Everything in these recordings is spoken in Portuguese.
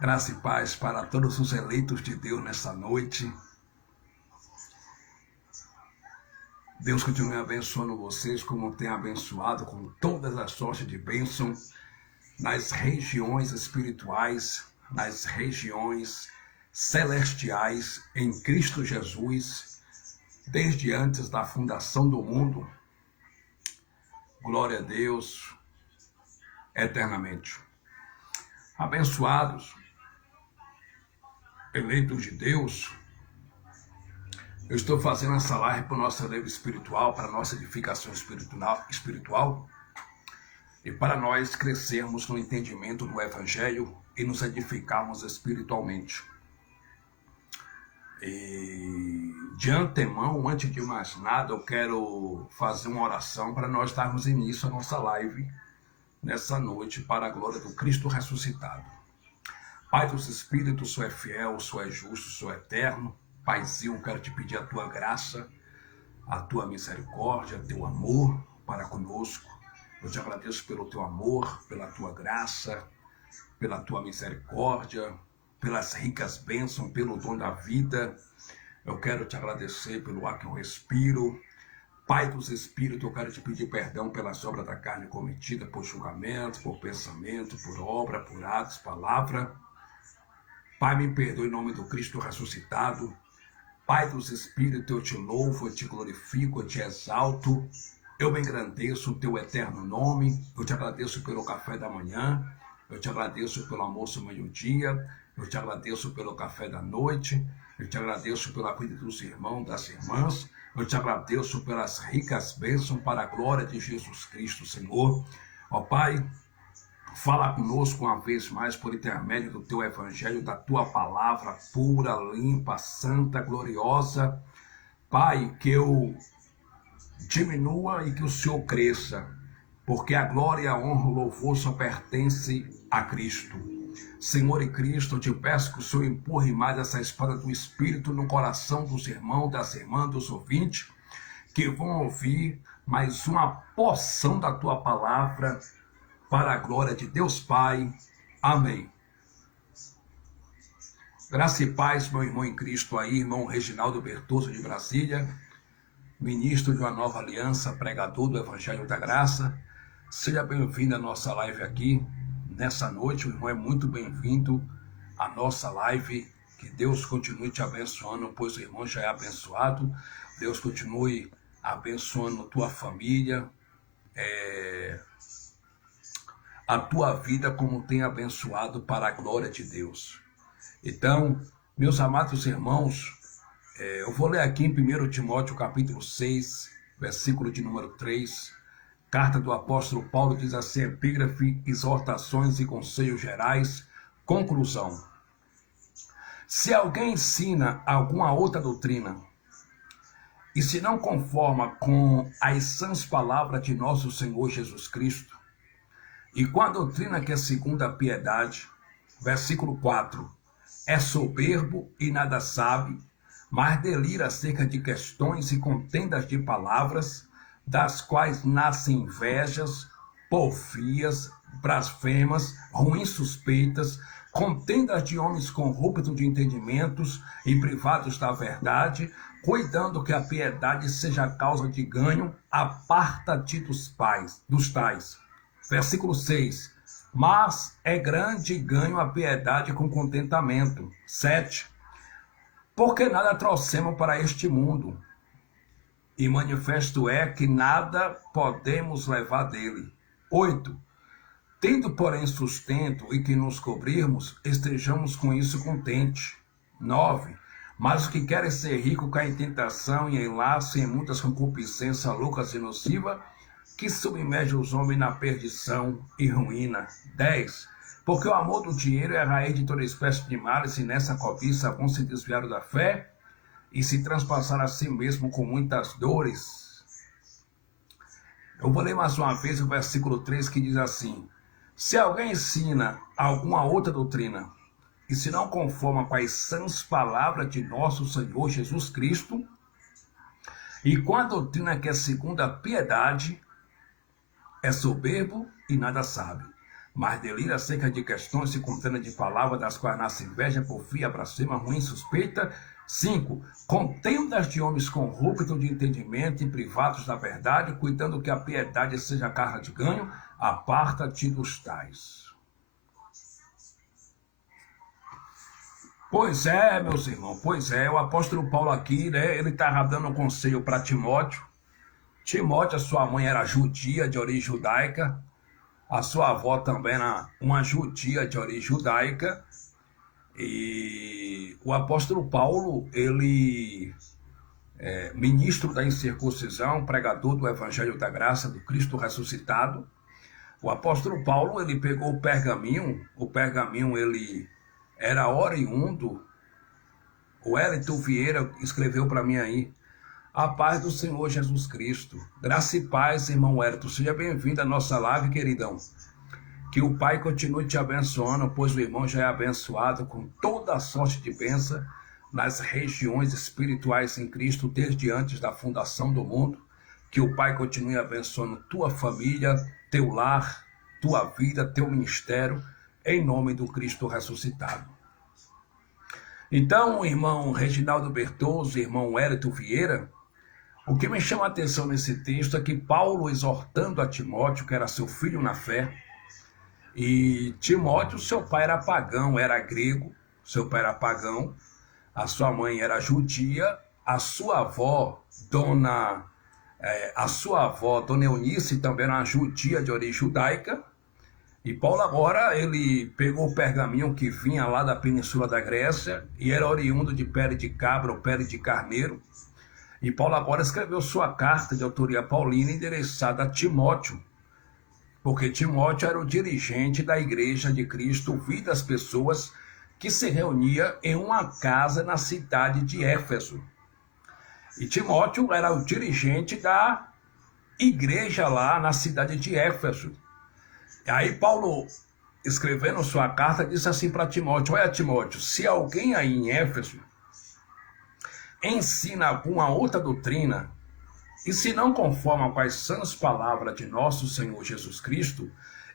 Graça e paz para todos os eleitos de Deus nessa noite. Deus continue abençoando vocês como tem abençoado com todas as sortes de bênção nas regiões espirituais, nas regiões celestiais em Cristo Jesus, desde antes da fundação do mundo. Glória a Deus eternamente. Abençoados, eleitos de Deus, eu estou fazendo essa live para o nosso elevo espiritual, para a nossa edificação espiritual e para nós crescermos no entendimento do Evangelho e nos edificarmos espiritualmente. E de antemão, antes de mais nada, eu quero fazer uma oração para nós darmos início à nossa live nessa noite para a glória do Cristo ressuscitado. Pai dos Espíritos, Senhor é fiel, Senhor é justo, Senhor é eterno. Paizinho, quero te pedir a tua graça, a tua misericórdia, teu amor para conosco. Eu te agradeço pelo teu amor, pela tua graça, pela tua misericórdia, pelas ricas bênçãos, pelo dom da vida. Eu quero te agradecer pelo ar que eu respiro. Pai dos Espíritos, eu quero te pedir perdão pelas obras da carne cometida, por julgamento, por pensamento, por obra, por atos, palavra. Pai, me perdoe em nome do Cristo ressuscitado. Pai dos Espíritos, eu te louvo, eu te glorifico, eu te exalto, eu me engrandeço o teu eterno nome, eu te agradeço pelo café da manhã, eu te agradeço pelo almoço meio-dia, eu te agradeço pelo café da noite, eu te agradeço pela vida dos irmãos, das irmãs, eu te agradeço pelas ricas bênçãos para a glória de Jesus Cristo, Senhor. Ó Pai, fala conosco uma vez mais por intermédio do teu evangelho, da tua palavra pura, limpa, santa, gloriosa. Pai, que eu diminua e que o Senhor cresça, porque a glória, a honra, o louvor só pertence a Cristo. Senhor e Cristo, eu te peço que o Senhor empurre mais essa espada do Espírito no coração dos irmãos, das irmãs, dos ouvintes, que vão ouvir mais uma porção da tua palavra, para a glória de Deus Pai. Amém. Graça e paz, meu irmão em Cristo aí, irmão Reginaldo Bertoso de Brasília, ministro de uma nova aliança, pregador do Evangelho da Graça. Seja bem-vindo à nossa live aqui, nessa noite. O irmão é muito bem-vindo à nossa live. Que Deus continue te abençoando, pois o irmão já é abençoado. Deus continue abençoando tua família, a tua vida como tem abençoado para a glória de Deus. Então, meus amados irmãos, eu vou ler aqui em 1 Timóteo capítulo 6, versículo de número 3, carta do apóstolo Paulo, diz assim: epígrafe, exortações e conselhos gerais, conclusão. Se alguém ensina alguma outra doutrina, e se não conforma com as sãs palavras de nosso Senhor Jesus Cristo, e com a doutrina que é segundo a piedade, versículo 4, é soberbo e nada sabe, mas delira acerca de questões e contendas de palavras, das quais nascem invejas, porfias, blasfemas, ruins suspeitas, contendas de homens corruptos de entendimentos e privados da verdade, cuidando que a piedade seja causa de ganho, aparta-te dos tais. Versículo 6. Mas é grande ganho a piedade com contentamento. 7. Porque nada trouxemos para este mundo, e manifesto é que nada podemos levar dele. 8. Tendo, porém, sustento e que nos cobrirmos, estejamos com isso contentes. 9. Mas os que querem ser ricos caem em tentação e em laço e em muitas concupiscências loucas e nocivas, que submerge os homens na perdição e ruína. 10. Porque o amor do dinheiro é a raiz de toda espécie de males, e nessa cobiça vão se desviar da fé e se transpassar a si mesmo com muitas dores. Eu vou ler mais uma vez o versículo 3, que diz assim: se alguém ensina alguma outra doutrina, e se não conforma com as sãs palavras de nosso Senhor Jesus Cristo, e com a doutrina que é segundo a piedade, é soberbo e nada sabe, mas delira acerca de questões e contenda de palavras, das quais nasce inveja, porfia, blasfema, ruim, suspeita. 5. Contendas de homens corruptos de entendimento e privados da verdade, cuidando que a piedade seja carga de ganho, aparta-te dos tais. Pois é, meus irmãos, pois é, o apóstolo Paulo aqui, né, ele estava dando um conselho para Timóteo. Timóteo, a sua mãe era judia, de origem judaica, a sua avó também era uma judia de origem judaica, e o apóstolo Paulo, ele ministro da incircuncisão, pregador do evangelho da graça do Cristo ressuscitado. O apóstolo Paulo, ele pegou o pergaminho ele era oriundo, o Hélito Vieira escreveu para mim aí, a paz do Senhor Jesus Cristo. Graça e paz, irmão Hélito. Seja bem-vindo à nossa live, queridão. Que o Pai continue te abençoando, pois o irmão já é abençoado com toda a sorte de bênção nas regiões espirituais em Cristo, desde antes da fundação do mundo. Que o Pai continue abençoando tua família, teu lar, tua vida, teu ministério, em nome do Cristo ressuscitado. Então, irmão Reginaldo Bertoso, irmão Hélito Vieira, o que me chama a atenção nesse texto é que Paulo, exortando a Timóteo, que era seu filho na fé, e Timóteo, seu pai era pagão, era grego, seu pai era pagão, a sua mãe era judia, a sua avó, Dona Eunice, também era uma judia de origem judaica, e Paulo agora, ele pegou o pergaminho que vinha lá da península da Grécia, e era oriundo de pele de cabra ou pele de carneiro, e Paulo agora escreveu sua carta de autoria paulina endereçada a Timóteo, porque Timóteo era o dirigente da igreja de Cristo, vida das pessoas que se reunia em uma casa na cidade de Éfeso. E Timóteo era o dirigente da igreja lá na cidade de Éfeso. E aí Paulo, escrevendo sua carta, disse assim para Timóteo, olha Timóteo, se alguém aí em Éfeso ensina alguma outra doutrina, e se não conforma com as sãs palavras de nosso Senhor Jesus Cristo,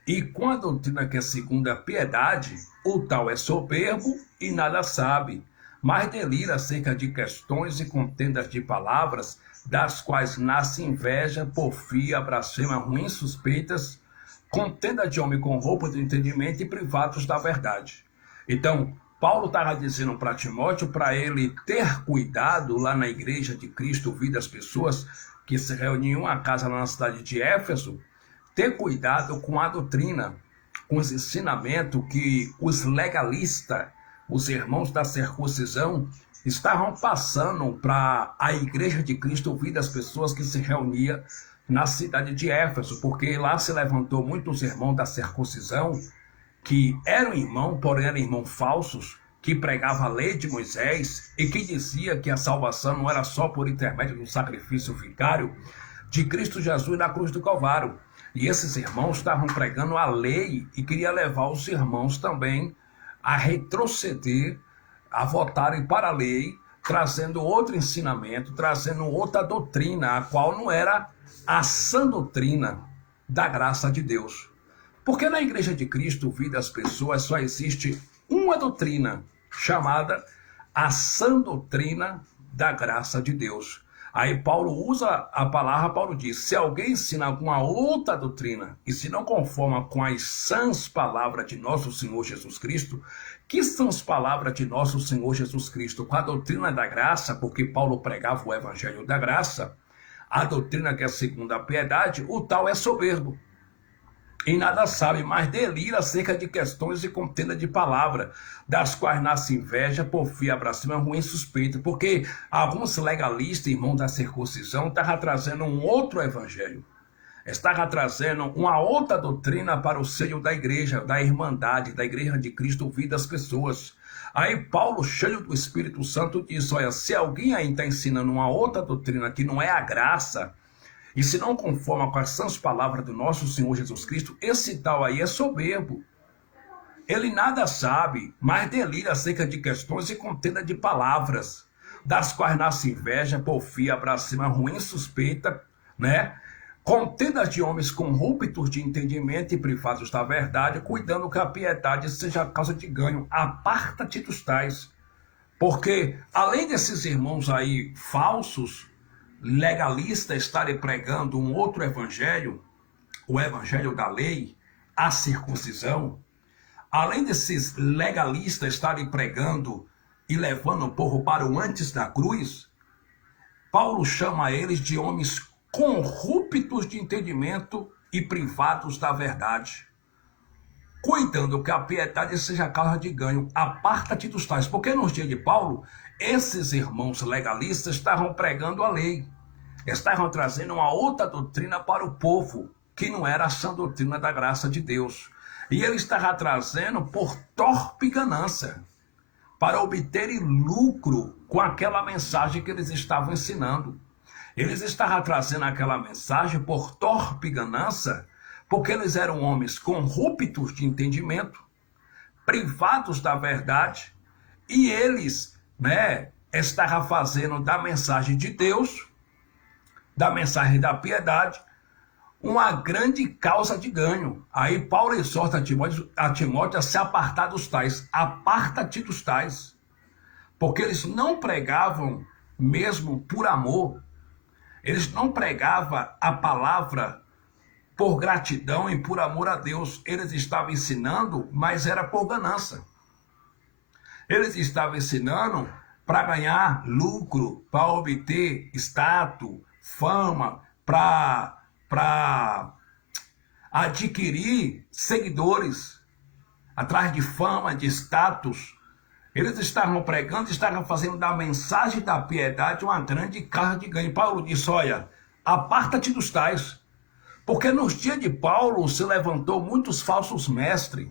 e com a doutrina que é segundo a piedade, o tal é soberbo e nada sabe, mas delira acerca de questões e contendas de palavras, das quais nasce inveja, porfia, blasfema, ruins suspeitas, contenda de homem com roupa de entendimento e privados da verdade. Então, Paulo estava dizendo para Timóteo para ele ter cuidado lá na igreja de Cristo, vida das pessoas que se reuniam em uma casa lá na cidade de Éfeso, ter cuidado com a doutrina, com os ensinamentos que os legalistas, os irmãos da circuncisão, estavam passando para a igreja de Cristo, vida das pessoas que se reuniam na cidade de Éfeso, porque lá se levantou muitos irmãos da circuncisão, que eram irmãos, porém eram irmãos falsos, que pregavam a lei de Moisés e que dizia que a salvação não era só por intermédio do sacrifício vicário de Cristo Jesus na cruz do Calvário. E esses irmãos estavam pregando a lei e queria levar os irmãos também a retroceder, a votarem para a lei, trazendo outro ensinamento, trazendo outra doutrina, a qual não era a sã doutrina da graça de Deus. Porque na igreja de Cristo, vida das pessoas, só existe uma doutrina, chamada a sã doutrina da graça de Deus. Aí Paulo usa a palavra, Paulo diz, se alguém ensina alguma outra doutrina, e se não conforma com as sãs palavras de nosso Senhor Jesus Cristo, que são as palavras de nosso Senhor Jesus Cristo? Com a doutrina da graça, porque Paulo pregava o evangelho da graça, a doutrina que é segundo a piedade, o tal é soberbo. E nada sabe, mas delira acerca de questões e contenda de palavra, das quais nasce inveja, porfia, blasfema, ruim suspeita, porque alguns legalistas, irmãos da circuncisão, estavam trazendo um outro evangelho, estavam trazendo uma outra doutrina para o seio da igreja, da irmandade, da igreja de Cristo, vida das pessoas. Aí Paulo, cheio do Espírito Santo, diz, olha, se alguém aí está ensinando uma outra doutrina que não é a graça, e se não conforma com as sãs palavras do nosso Senhor Jesus Cristo, esse tal aí é soberbo. Ele nada sabe, mas delira acerca de questões e contenda de palavras, das quais nasce inveja, porfia, blasfema, ruim suspeita, né? contendas de homens corruptos de entendimento e privados da verdade, cuidando que a piedade seja a causa de ganho. Aparta-te dos tais. Porque, além desses irmãos aí falsos, legalistas, estarem pregando um outro evangelho, o evangelho da lei, a circuncisão, além desses legalistas estarem pregando e levando o povo para o antes da cruz, Paulo chama eles de homens corruptos de entendimento e privados da verdade, cuidando que a piedade seja causa de ganho. Aparta-te dos tais. Porque nos dias de Paulo, esses irmãos legalistas estavam pregando a lei, estavam trazendo uma outra doutrina para o povo, que não era a sã doutrina da graça de Deus. E ele estava trazendo por torpe ganância, para obterem lucro com aquela mensagem que eles estavam ensinando. Eles estavam trazendo aquela mensagem por torpe ganância, porque eles eram homens corruptos de entendimento, privados da verdade, e eles, estavam fazendo da mensagem de Deus, da mensagem da piedade, uma grande causa de ganho. Aí Paulo exorta a Timóteo a se apartar dos tais. Aparta-te dos tais. Porque eles não pregavam mesmo por amor. Eles não pregavam a palavra por gratidão e por amor a Deus. Eles estavam ensinando, mas era por ganância. Eles estavam ensinando para ganhar lucro, para obter status, fama, para adquirir seguidores, atrás de fama, de status. Eles estavam pregando, estavam fazendo da mensagem da piedade uma grande causa de ganho. Paulo disse, olha, aparta-te dos tais. Porque nos dias de Paulo se levantou muitos falsos mestres.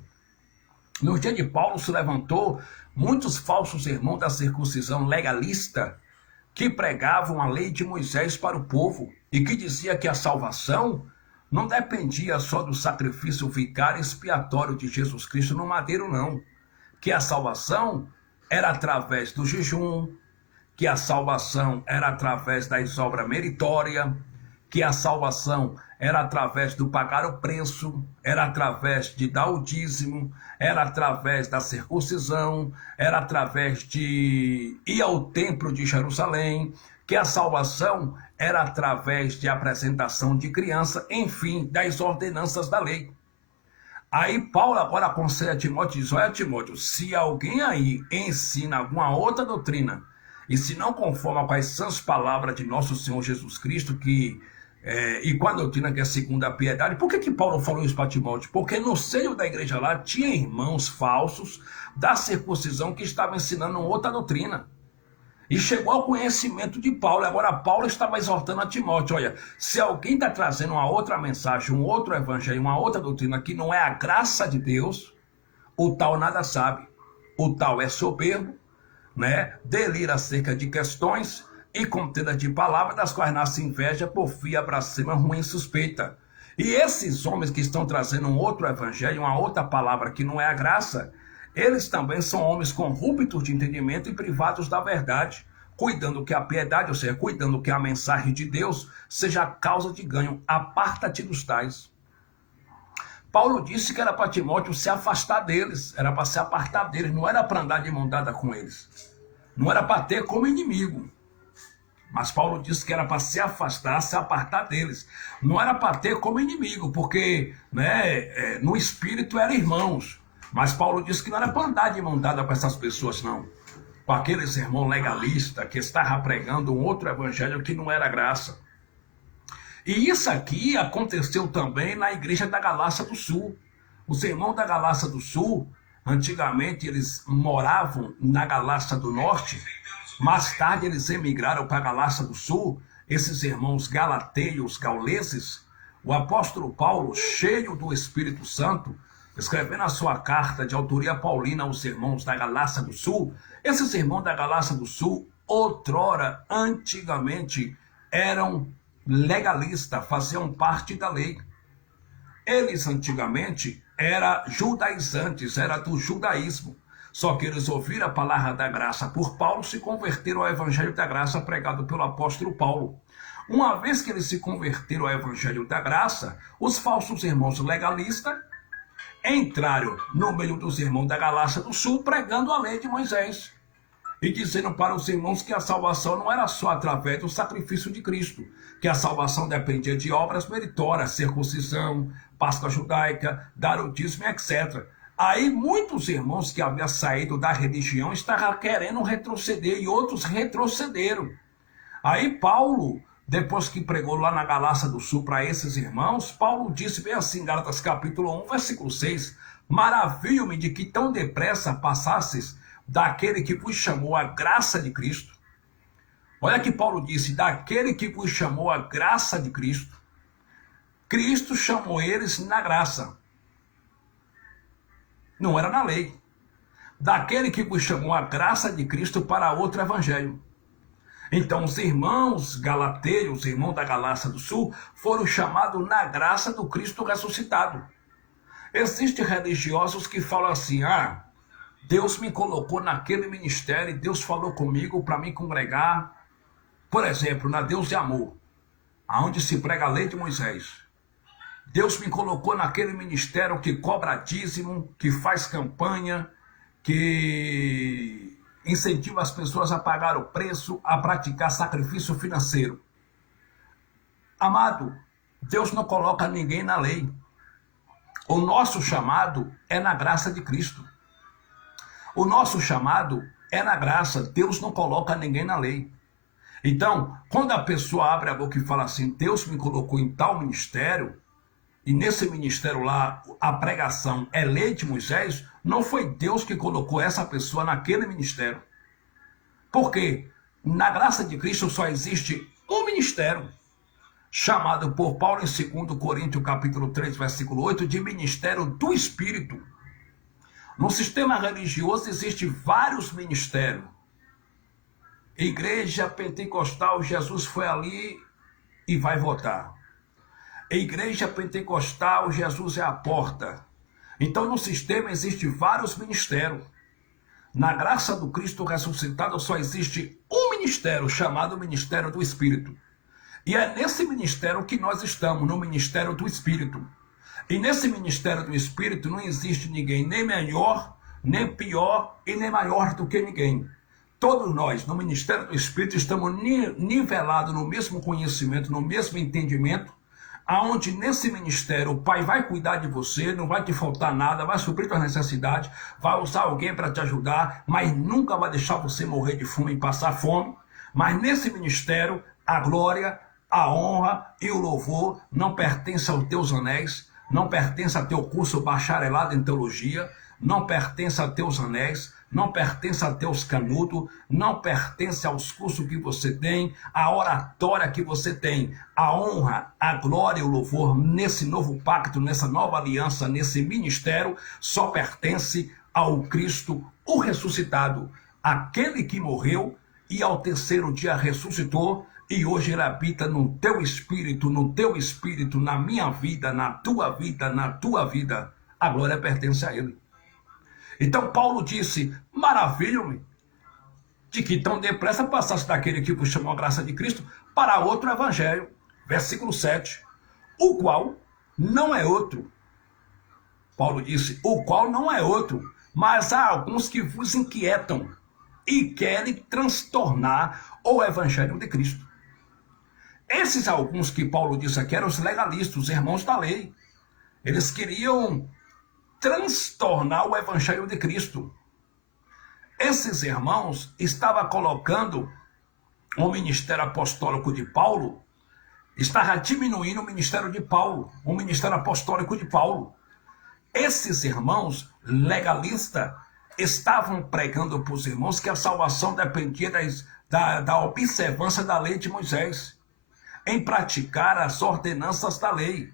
Nos dias de Paulo se levantou muitos falsos irmãos da circuncisão legalista, que pregavam a lei de Moisés para o povo e que dizia que a salvação não dependia só do sacrifício vicário expiatório de Jesus Cristo no madeiro, não. Que a salvação era através do jejum, que a salvação era através das obras meritórias, que a salvação era através do pagar o preço, era através de dar o dízimo, era através da circuncisão, era através de ir ao templo de Jerusalém, que a salvação era através de apresentação de criança, enfim, das ordenanças da lei. Aí Paulo agora aconselha a Timóteo e diz, olha Timóteo, se alguém aí ensina alguma outra doutrina, e se não conforma com as sãs palavras de nosso Senhor Jesus Cristo, e com a doutrina que é segundo a piedade, por que Paulo falou isso para Timóteo? Porque no seio da igreja lá tinha irmãos falsos da circuncisão que estavam ensinando outra doutrina. E chegou ao conhecimento de Paulo. Agora Paulo estava exortando a Timóteo, olha, se alguém está trazendo uma outra mensagem, um outro evangelho, uma outra doutrina que não é a graça de Deus, o tal nada sabe. O tal é soberbo, delira acerca de questões e contenda de palavras das quais nasce inveja, porfia, blasfêmia, ruim suspeita. E esses homens que estão trazendo um outro evangelho, uma outra palavra que não é a graça, eles também são homens corruptos de entendimento e privados da verdade, cuidando que a piedade, ou seja, cuidando que a mensagem de Deus seja a causa de ganho. Aparta-te dos tais. Paulo disse que era para Timóteo se afastar deles, era para se apartar deles, não era para andar de mão dada com eles, não era para ter como inimigo. Mas Paulo disse que era para se afastar, se apartar deles. Não era para ter como inimigo, porque no espírito eram irmãos. Mas Paulo disse que não era para andar de mão dada com essas pessoas, não. Com aqueles irmãos legalistas que estavam pregando um outro evangelho que não era graça. E isso aqui aconteceu também na igreja da Galácia do Sul. Os irmãos da Galácia do Sul, antigamente eles moravam na Galácia do Norte. Mais tarde eles emigraram para a Galácia do Sul, esses irmãos galateios, gauleses. O apóstolo Paulo, cheio do Espírito Santo, escrevendo a sua carta de autoria paulina aos irmãos da Galácia do Sul, esses irmãos da Galácia do Sul, outrora, antigamente, eram legalistas, faziam parte da lei. Eles, antigamente, eram judaizantes, era do judaísmo. Só que eles ouviram a palavra da graça por Paulo, se converteram ao evangelho da graça pregado pelo apóstolo Paulo. Uma vez que eles se converteram ao evangelho da graça, os falsos irmãos legalistas entraram no meio dos irmãos da Galácia do Sul pregando a lei de Moisés e dizendo para os irmãos que a salvação não era só através do sacrifício de Cristo, que a salvação dependia de obras meritórias, circuncisão, Páscoa judaica, dar o dízimo, etc. Aí muitos irmãos que haviam saído da religião estavam querendo retroceder e outros retrocederam. Aí Paulo, depois que pregou lá na Galácia do Sul para esses irmãos, Paulo disse bem assim, Gálatas capítulo 1, versículo 6, maravilho-me de que tão depressa passasses daquele que vos chamou a graça de Cristo. Olha que Paulo disse, daquele que vos chamou a graça de Cristo. Cristo chamou eles na graça. Não era na lei. Daquele que vos chamou a graça de Cristo para outro evangelho. Então os irmãos galateiros, os irmãos da Galácia do Sul, foram chamados na graça do Cristo ressuscitado. Existem religiosos que falam assim, Deus me colocou naquele ministério, Deus falou comigo para me congregar, por exemplo, na Deus de Amor, aonde se prega a lei de Moisés. Deus me colocou naquele ministério que cobra dízimo, que faz campanha, que incentiva as pessoas a pagar o preço, a praticar sacrifício financeiro. Amado, Deus não coloca ninguém na lei. O nosso chamado é na graça de Cristo. O nosso chamado é na graça. Deus não coloca ninguém na lei. Então, quando a pessoa abre a boca e fala assim, Deus me colocou em tal ministério, e nesse ministério lá, a pregação é lei de Moisés, não foi Deus que colocou essa pessoa naquele ministério. Porque na graça de Cristo só existe um ministério, chamado por Paulo em 2 Coríntios capítulo 3, versículo 8, de ministério do Espírito. No sistema religioso existem vários ministérios. Igreja Pentecostal, Jesus foi ali e vai voltar. Igreja Pentecostal, Jesus é a porta. Então no sistema existem vários ministérios. Na graça do Cristo ressuscitado só existe um ministério chamado Ministério do Espírito. E é nesse ministério que nós estamos, no Ministério do Espírito. E nesse Ministério do Espírito não existe ninguém nem melhor, nem pior e nem maior do que ninguém. Todos nós, no Ministério do Espírito, estamos nivelados no mesmo conhecimento, no mesmo entendimento, aonde nesse ministério o Pai vai cuidar de você, não vai te faltar nada, vai suprir suas necessidades, vai usar alguém para te ajudar, mas nunca vai deixar você morrer de fome e passar fome. Mas nesse ministério, a glória, a honra e o louvor não pertencem aos teus anéis, não pertence a teu curso bacharelado em teologia, não pertence a teus anéis, não pertence a teus canudos, não pertence aos cursos que você tem, a oratória que você tem, a honra, a glória e o louvor nesse novo pacto, nessa nova aliança, nesse ministério, só pertence ao Cristo, o ressuscitado, aquele que morreu e ao terceiro dia ressuscitou, e hoje ele habita no teu espírito, na minha vida, na tua vida, na tua vida. A glória pertence a ele. Então Paulo disse, maravilho-me de que tão depressa passasse daquele que vos chamou a graça de Cristo para outro evangelho. Versículo 7. O qual não é outro. Paulo disse, o qual não é outro, mas há alguns que vos inquietam e querem transtornar o evangelho de Cristo. Esses alguns que Paulo disse aqui eram os legalistas, os irmãos da lei. Eles queriam transtornar o evangelho de Cristo. Esses irmãos estavam colocando o ministério apostólico de Paulo, estava diminuindo o ministério de Paulo, o ministério apostólico de Paulo. Esses irmãos legalistas estavam pregando para os irmãos que a salvação dependia da observância da lei de Moisés, em praticar as ordenanças da lei.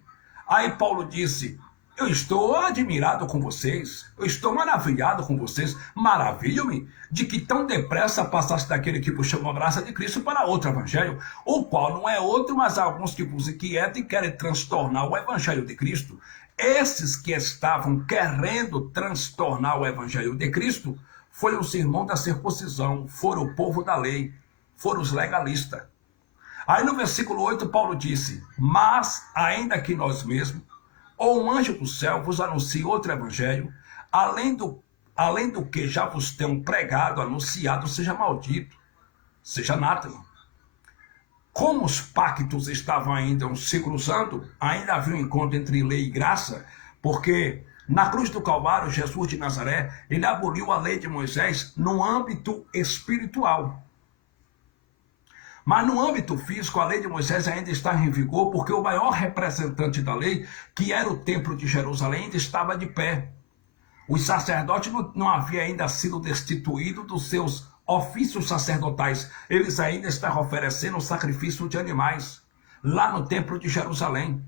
Aí Paulo disse, eu estou admirado com vocês, eu estou maravilhado com vocês, maravilho-me de que tão depressa passasse daquele que vos chamou a graça de Cristo para outro evangelho, o qual não é outro, mas alguns que vos inquietam e querem transtornar o evangelho de Cristo. Esses que estavam querendo transtornar o evangelho de Cristo foram os irmãos da circuncisão, foram o povo da lei, foram os legalistas. Aí no versículo 8, Paulo disse: mas ainda que nós mesmos, ou um anjo do céu vos anuncie outro evangelho, além do que já vos tenham pregado, anunciado, seja maldito, seja anátema. Como os pactos estavam ainda se cruzando, ainda havia um encontro entre lei e graça, porque na cruz do Calvário, Jesus de Nazaré, ele aboliu a lei de Moisés no âmbito espiritual. Mas no âmbito físico, a lei de Moisés ainda estava em vigor, porque o maior representante da lei, que era o templo de Jerusalém, ainda estava de pé. Os sacerdotes não haviam ainda sido destituídos dos seus ofícios sacerdotais. Eles ainda estavam oferecendo o sacrifício de animais, lá no templo de Jerusalém.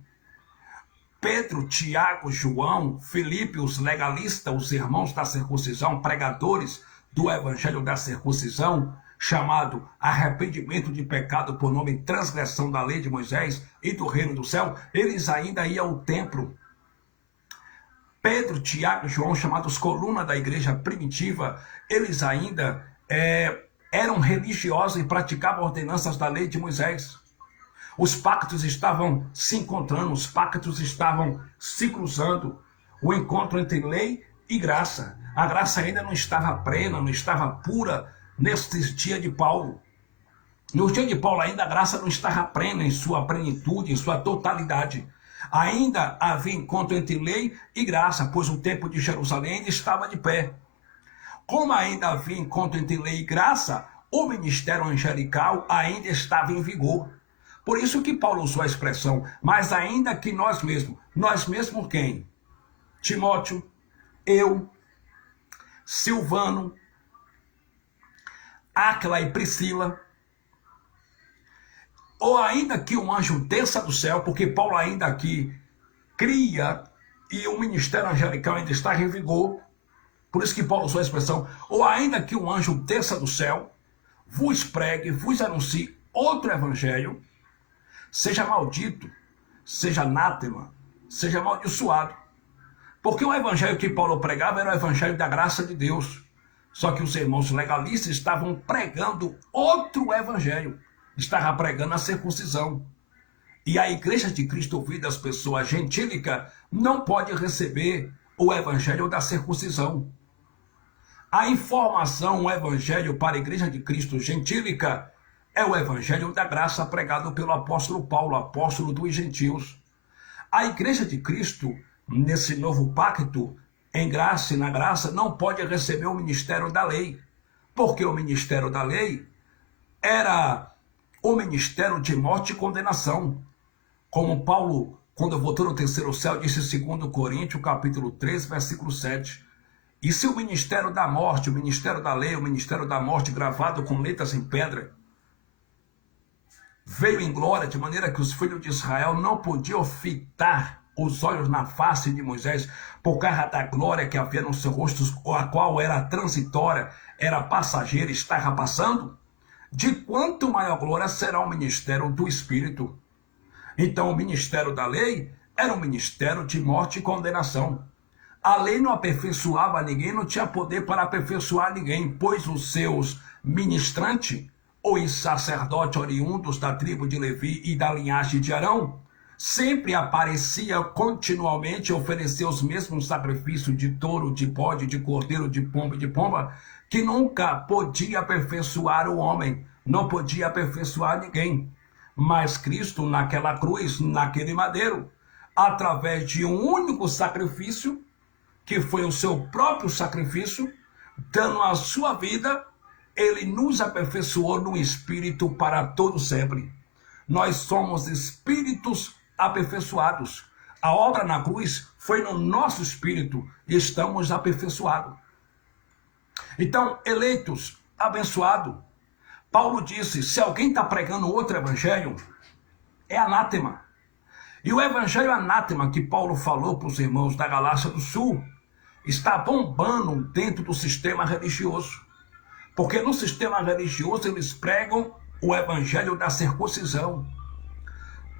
Pedro, Tiago, João, Filipe, os legalistas, os irmãos da circuncisão, pregadores do evangelho da circuncisão, chamado arrependimento de pecado por nome transgressão da lei de Moisés e do reino do céu, eles ainda iam ao templo. Pedro, Tiago e João, chamados coluna da igreja primitiva, eles ainda eram religiosos e praticavam ordenanças da lei de Moisés. Os pactos estavam se encontrando, os pactos estavam se cruzando. O encontro entre lei e graça. A graça ainda não estava plena, não estava pura nesses dias de Paulo. Nos dias de Paulo ainda a graça não estava plena em sua plenitude, em sua totalidade. Ainda havia encontro entre lei e graça, pois o templo de Jerusalém ainda estava de pé. Como ainda havia encontro entre lei e graça, o ministério angelical ainda estava em vigor. Por isso que Paulo usou a expressão, mas ainda que nós mesmos quem? Timóteo, eu, Silvano, Áquila e Priscila, ou ainda que um anjo desça do céu, porque Paulo ainda aqui cria e o ministério angelical ainda está em vigor, por isso que Paulo usou a expressão, ou ainda que um anjo desça do céu, vos pregue, vos anuncie outro evangelho, seja maldito, seja anátema, seja amaldiçoado. Porque o evangelho que Paulo pregava era o evangelho da graça de Deus. Só que os irmãos legalistas estavam pregando outro evangelho. Estavam pregando a circuncisão. E a igreja de Cristo, ouvida as pessoas gentílicas, não pode receber o evangelho da circuncisão. A informação, o evangelho para a igreja de Cristo gentílica é o evangelho da graça pregado pelo apóstolo Paulo, apóstolo dos gentios. A igreja de Cristo, nesse novo pacto, em graça e na graça, não pode receber o ministério da lei, porque o ministério da lei era o ministério de morte e condenação. Como Paulo, quando voltou no terceiro céu, disse em 2 Coríntios, capítulo 3, versículo 7. E se o ministério da morte, o ministério da lei, o ministério da morte, gravado com letras em pedra, veio em glória, de maneira que os filhos de Israel não podiam fitar os olhos na face de Moisés, por causa da glória que havia no seu rosto, a qual era transitória, era passageira, estava passando, de quanto maior glória será o ministério do Espírito. Então o ministério da lei era um ministério de morte e condenação. A lei não aperfeiçoava ninguém, não tinha poder para aperfeiçoar ninguém, pois os seus ministrantes, os sacerdotes oriundos da tribo de Levi e da linhagem de Arão, sempre aparecia continuamente oferecer os mesmos sacrifícios de touro, de bode, de cordeiro, de pomba e de pomba, que nunca podia aperfeiçoar o homem, não podia aperfeiçoar ninguém. Mas Cristo naquela cruz, naquele madeiro, através de um único sacrifício, que foi o seu próprio sacrifício, dando a sua vida, ele nos aperfeiçoou no espírito para todo sempre. Nós somos espíritos aperfeiçoados. A obra na cruz foi no nosso espírito e estamos aperfeiçoados. Então, eleitos, abençoados. Paulo disse, se alguém está pregando outro evangelho, é anátema. E o evangelho anátema que Paulo falou para os irmãos da Galácia do Sul está bombando dentro do sistema religioso. Porque no sistema religioso eles pregam o evangelho da circuncisão.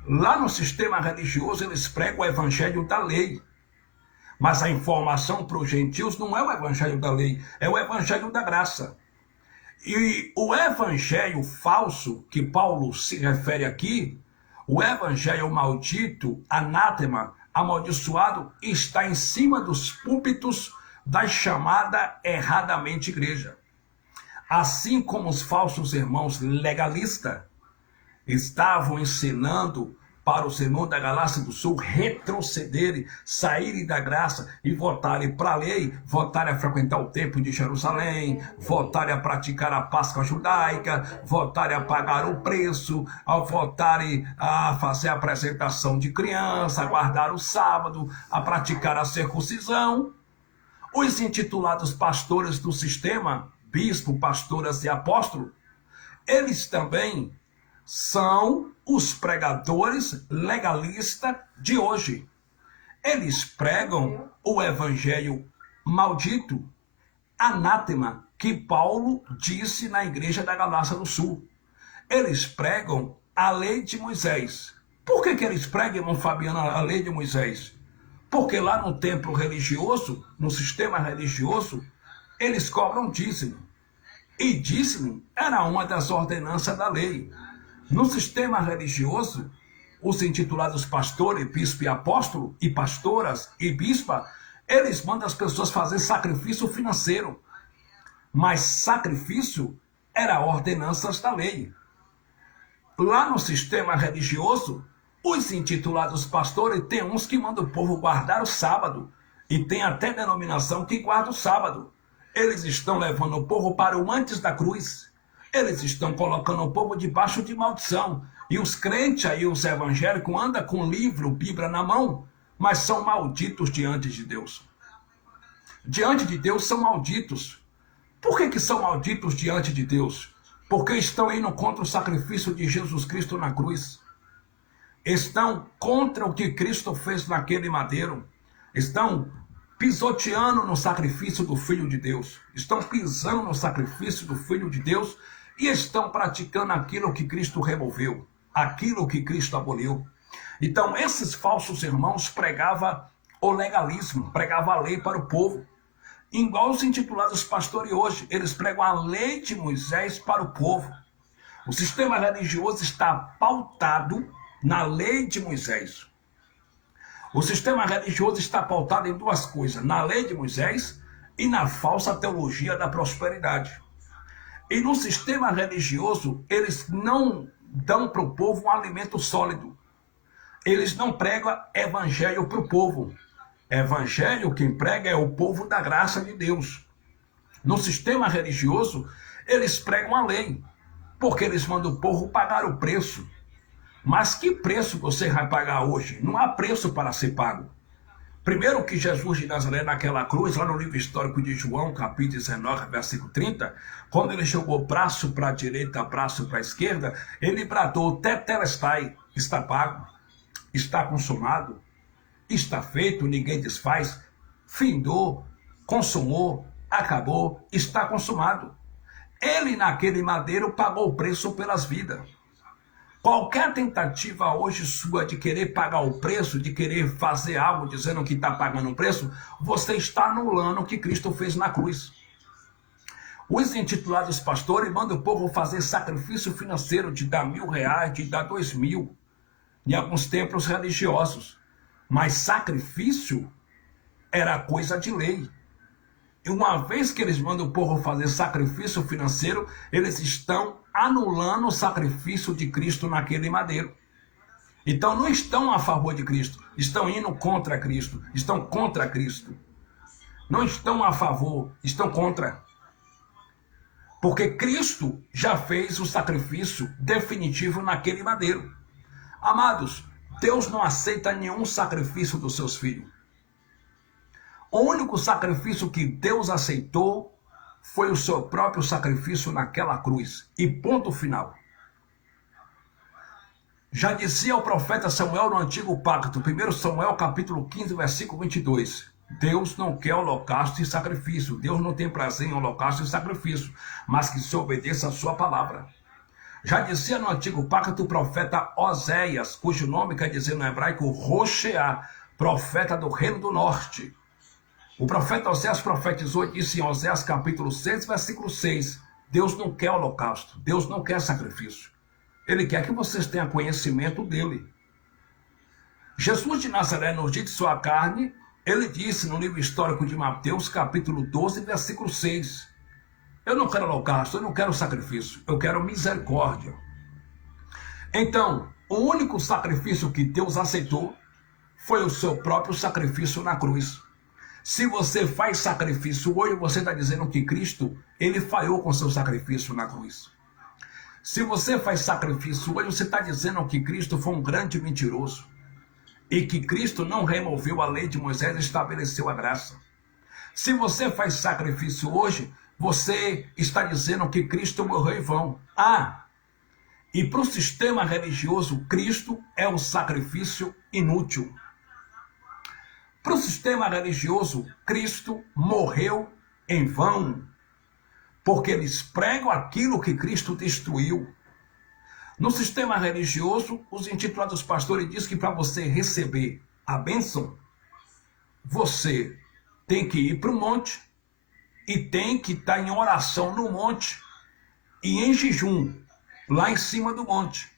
Lá no sistema religioso eles pregam o evangelho da lei. Mas a informação para os gentios não é o evangelho da lei, é o evangelho da graça. E o evangelho falso que Paulo se refere aqui, o evangelho maldito, anátema, amaldiçoado, está em cima dos púlpitos da chamada erradamente igreja. Assim como os falsos irmãos legalistas estavam ensinando para os irmãos da Galácia do Sul retrocederem, saírem da graça e voltarem para a lei, voltarem a frequentar o templo de Jerusalém, voltarem a praticar a Páscoa judaica, voltarem a pagar o preço, voltarem a fazer a apresentação de criança, a guardar o sábado, a praticar a circuncisão. Os intitulados pastores do sistema, bispo, pastoras e apóstolo, eles também são os pregadores legalistas de hoje. Eles pregam o evangelho maldito, anátema, que Paulo disse na igreja da Galácia do Sul. Eles pregam a lei de Moisés. Por que eles pregam, irmão Fabiano, a lei de Moisés? Porque lá no templo religioso, no sistema religioso, eles cobram dízimo. E dízimo era uma das ordenanças da lei. No sistema religioso, os intitulados pastores, bispo e apóstolo, e pastoras e bispa, eles mandam as pessoas fazer sacrifício financeiro. Mas sacrifício era ordenanças da lei. Lá no sistema religioso, os intitulados pastores, tem uns que mandam o povo guardar o sábado, e tem até denominação que guarda o sábado. Eles estão levando o povo para o antes da cruz. Eles estão colocando o povo debaixo de maldição. E os crentes aí, os evangélicos, andam com livro, Bíblia na mão, mas são malditos diante de Deus. Diante de Deus são malditos. Por que são malditos diante de Deus? Porque estão indo contra o sacrifício de Jesus Cristo na cruz. Estão contra o que Cristo fez naquele madeiro. Estão pisoteando no sacrifício do Filho de Deus. Estão pisando no sacrifício do Filho de Deus e estão praticando aquilo que Cristo removeu, aquilo que Cristo aboliu. Então, esses falsos irmãos pregavam o legalismo, pregavam a lei para o povo. Igual os intitulados pastores hoje, eles pregam a lei de Moisés para o povo. O sistema religioso está pautado na lei de Moisés. O sistema religioso está pautado em duas coisas, na lei de Moisés e na falsa teologia da prosperidade. E no sistema religioso, eles não dão para o povo um alimento sólido. Eles não pregam evangelho para o povo. Evangelho, quem prega é o povo da graça de Deus. No sistema religioso, eles pregam a lei, porque eles mandam o povo pagar o preço. Mas que preço você vai pagar hoje? Não há preço para ser pago. Primeiro que Jesus de Nazaré naquela cruz, lá no livro histórico de João, capítulo 19, versículo 30, quando ele jogou braço para a direita, braço para a esquerda, ele bradou, tetelestai, está pago, está consumado, está feito, ninguém desfaz, findou, consumou, acabou, está consumado. Ele naquele madeiro pagou o preço pelas vidas. Qualquer tentativa hoje sua de querer pagar o preço, de querer fazer algo dizendo que está pagando um preço, você está anulando o que Cristo fez na cruz. Os intitulados pastores mandam o povo fazer sacrifício financeiro de dar R$1.000, de dar 2.000, em alguns templos religiosos. Mas sacrifício era coisa de lei. E uma vez que eles mandam o povo fazer sacrifício financeiro, eles estão anulando o sacrifício de Cristo naquele madeiro. Então não estão a favor de Cristo, estão indo contra Cristo, estão contra Cristo. Não estão a favor, estão contra. Porque Cristo já fez o sacrifício definitivo naquele madeiro. Amados, Deus não aceita nenhum sacrifício dos seus filhos. O único sacrifício que Deus aceitou foi o seu próprio sacrifício naquela cruz. E ponto final. Já dizia o profeta Samuel no Antigo Pacto, 1 Samuel capítulo 15, versículo 22. Deus não quer holocausto e sacrifício. Deus não tem prazer em holocausto e sacrifício, mas que se obedeça a sua palavra. Já dizia no Antigo Pacto o profeta Oséias, cujo nome quer dizer no hebraico Roxeá, profeta do reino do norte. O profeta Oséias profetizou e disse em Oséias capítulo 6, versículo 6, Deus não quer holocausto, Deus não quer sacrifício. Ele quer que vocês tenham conhecimento dele. Jesus de Nazaré, no dia de sua carne, ele disse no livro histórico de Mateus, capítulo 12, versículo 6, eu não quero holocausto, eu não quero sacrifício, eu quero misericórdia. Então, o único sacrifício que Deus aceitou foi o seu próprio sacrifício na cruz. Se você faz sacrifício hoje, você está dizendo que Cristo, ele falhou com seu sacrifício na cruz. Se você faz sacrifício hoje, você está dizendo que Cristo foi um grande mentiroso. E que Cristo não removeu a lei de Moisés e estabeleceu a graça. Se você faz sacrifício hoje, você está dizendo que Cristo morreu em vão. E para o sistema religioso, Cristo é um sacrifício inútil. Para o sistema religioso, Cristo morreu em vão, porque eles pregam aquilo que Cristo destruiu. No sistema religioso, os intitulados pastores dizem que para você receber a bênção, você tem que ir para o monte e tem que estar em oração no monte e em jejum, lá em cima do monte.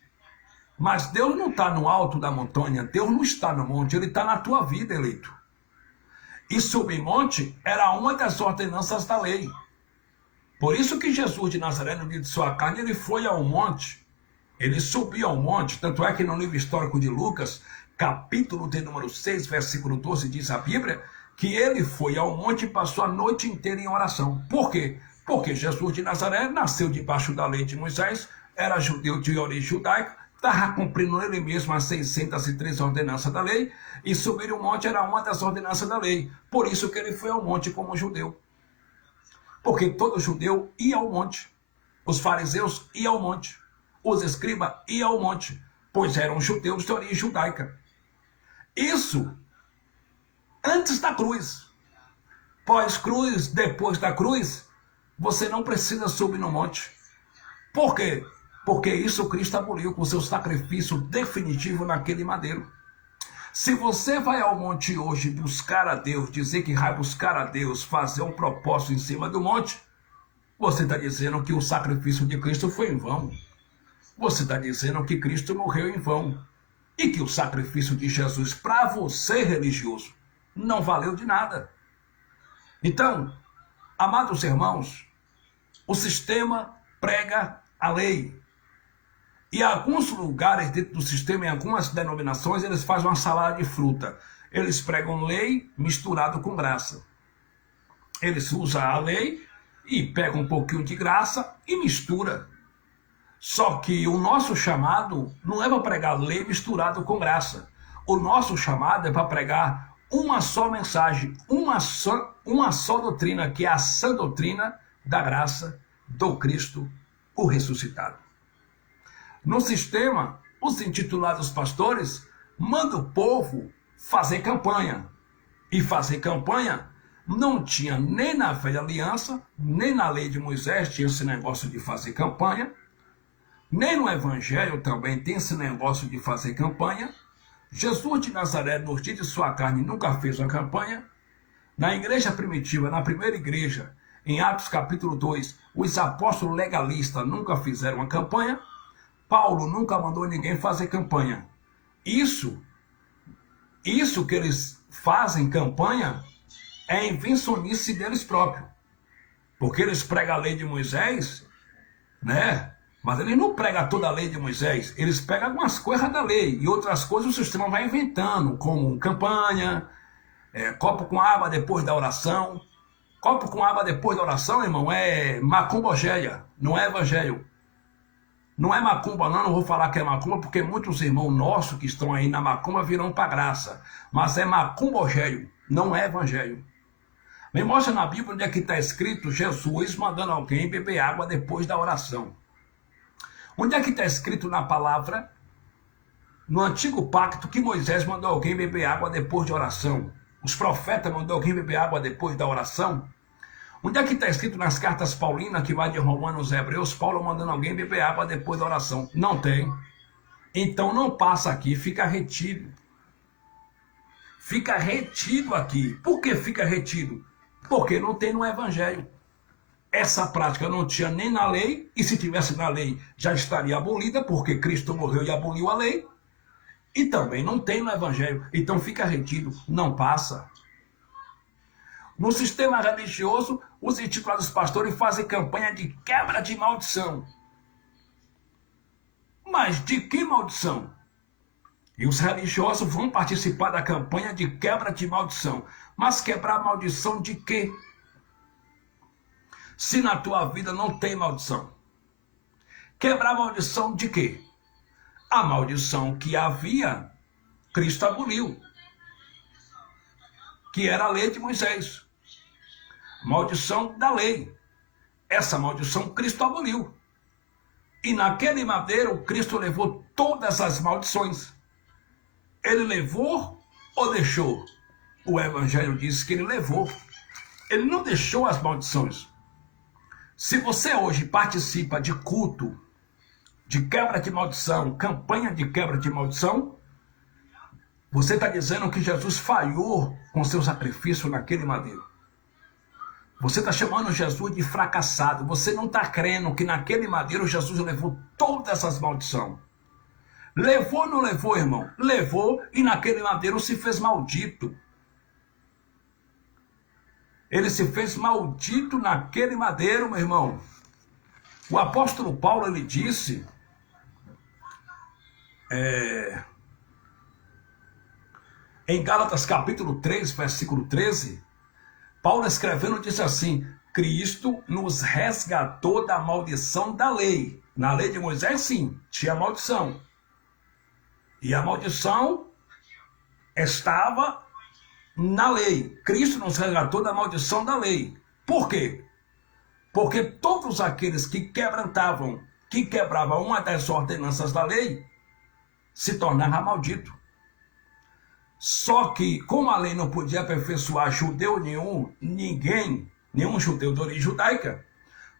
Mas Deus não está no alto da montanha, Deus não está no monte, ele está na tua vida, eleito. E subir monte era uma das ordenanças da lei. Por isso que Jesus de Nazaré, no dia de sua carne, ele foi ao monte. Ele subiu ao monte, tanto é que no livro histórico de Lucas, capítulo de número 6, versículo 12, diz a Bíblia, que ele foi ao monte e passou a noite inteira em oração. Por quê? Porque Jesus de Nazaré nasceu debaixo da lei de Moisés, era judeu de origem judaica, estava cumprindo ele mesmo as 603 ordenanças da lei, e subir o monte era uma das ordenanças da lei. Por isso que ele foi ao monte como judeu. Porque todo judeu ia ao monte. Os fariseus iam ao monte. Os escribas iam ao monte, pois eram judeus de origem judaica. Isso antes da cruz. Pós-cruz, depois da cruz, você não precisa subir no monte. Por quê? Porque isso Cristo aboliu com seu sacrifício definitivo naquele madeiro. Se você vai ao monte hoje buscar a Deus, dizer que vai buscar a Deus, fazer um propósito em cima do monte, você está dizendo que o sacrifício de Cristo foi em vão. Você está dizendo que Cristo morreu em vão. E que o sacrifício de Jesus para você, religioso, não valeu de nada. Então, amados irmãos, o sistema prega a lei. E em alguns lugares dentro do sistema, em algumas denominações, eles fazem uma salada de fruta. Eles pregam lei misturado com graça. Eles usam a lei e pegam um pouquinho de graça e mistura. Só que o nosso chamado não é para pregar lei misturado com graça. O nosso chamado é para pregar uma só mensagem, uma só doutrina, que é a sã doutrina da graça do Cristo, o ressuscitado. No sistema, os intitulados pastores mandam o povo fazer campanha. E fazer campanha não tinha nem na velha aliança, nem na lei de Moisés tinha esse negócio de fazer campanha, nem no evangelho também tem esse negócio de fazer campanha. Jesus de Nazaré, nos dias de sua carne, nunca fez uma campanha. Na igreja primitiva, na primeira igreja, em Atos capítulo 2, os apóstolos legalistas nunca fizeram uma campanha. Paulo nunca mandou ninguém fazer campanha. Isso que eles fazem campanha é invencionice deles próprios. Porque eles pregam a lei de Moisés, né? Mas eles não pregam toda a lei de Moisés. Eles pegam algumas coisas da lei e outras coisas o sistema vai inventando, como campanha, copo com água depois da oração. Copo com água depois da oração, irmão, é macumbogeia, não é evangelho. Não é macumba, não vou falar que é macumba, porque muitos irmãos nossos que estão aí na macumba virão para graça. Mas é macumbogeio, não é evangelho. Me mostra na Bíblia onde é que está escrito Jesus mandando alguém beber água depois da oração. Onde é que está escrito na palavra, no antigo pacto, que Moisés mandou alguém beber água depois de oração? Os profetas mandou alguém beber água depois da oração? Onde é que está escrito nas cartas paulinas, que vai de Romanos a Hebreus, Paulo mandando alguém beber água depois da oração? Não tem. Então não passa aqui, fica retido. Fica retido aqui. Por que fica retido? Porque não tem no evangelho. Essa prática não tinha nem na lei, e se tivesse na lei já estaria abolida, porque Cristo morreu e aboliu a lei. E também não tem no Evangelho, então fica retido, não passa. No sistema religioso, os intitulados pastores fazem campanha de quebra de maldição. Mas de que maldição? E os religiosos vão participar da campanha de quebra de maldição. Mas quebrar a maldição de quê? Se na tua vida não tem maldição. Quebrar a maldição de quê? A maldição que havia, Cristo aboliu. Que era a lei de Moisés. Maldição da lei. Essa maldição Cristo aboliu. E naquele madeiro, Cristo levou todas as maldições. Ele levou ou deixou? O Evangelho diz que ele levou. Ele não deixou as maldições. Se você hoje participa de culto, de quebra de maldição, campanha de quebra de maldição, você está dizendo que Jesus falhou com seu sacrifício naquele madeiro. Você está chamando Jesus de fracassado. Você não está crendo que naquele madeiro Jesus levou todas as maldições. Levou ou não levou, irmão? Levou, e naquele madeiro se fez maldito. Ele se fez maldito naquele madeiro, meu irmão. O apóstolo Paulo, ele disse, em Gálatas capítulo 3, versículo 13, Paulo escrevendo disse assim: Cristo nos resgatou da maldição da lei. Na lei de Moisés, sim, tinha maldição. E a maldição estava na lei. Cristo nos resgatou da maldição da lei. Por quê? Porque todos aqueles que quebravam uma das ordenanças da lei, se tornavam malditos. Só que, como a lei não podia aperfeiçoar judeu nenhum judeu de origem judaica,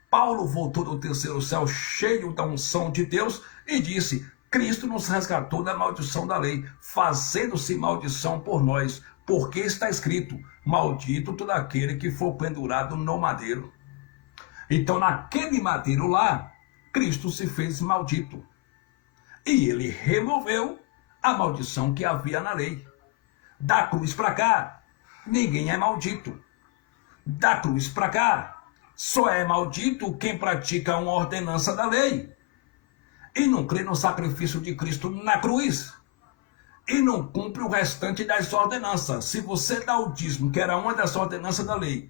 Paulo voltou do terceiro céu cheio da unção de Deus e disse: Cristo nos resgatou da maldição da lei, fazendo-se maldição por nós, porque está escrito: maldito todo aquele que for pendurado no madeiro. Então, naquele madeiro lá, Cristo se fez maldito. E ele removeu a maldição que havia na lei. Da cruz para cá, ninguém é maldito. Da cruz para cá, só é maldito quem pratica uma ordenança da lei e não crê no sacrifício de Cristo na cruz e não cumpre o restante das ordenanças. Se você dá o dízimo, que era uma das ordenanças da lei,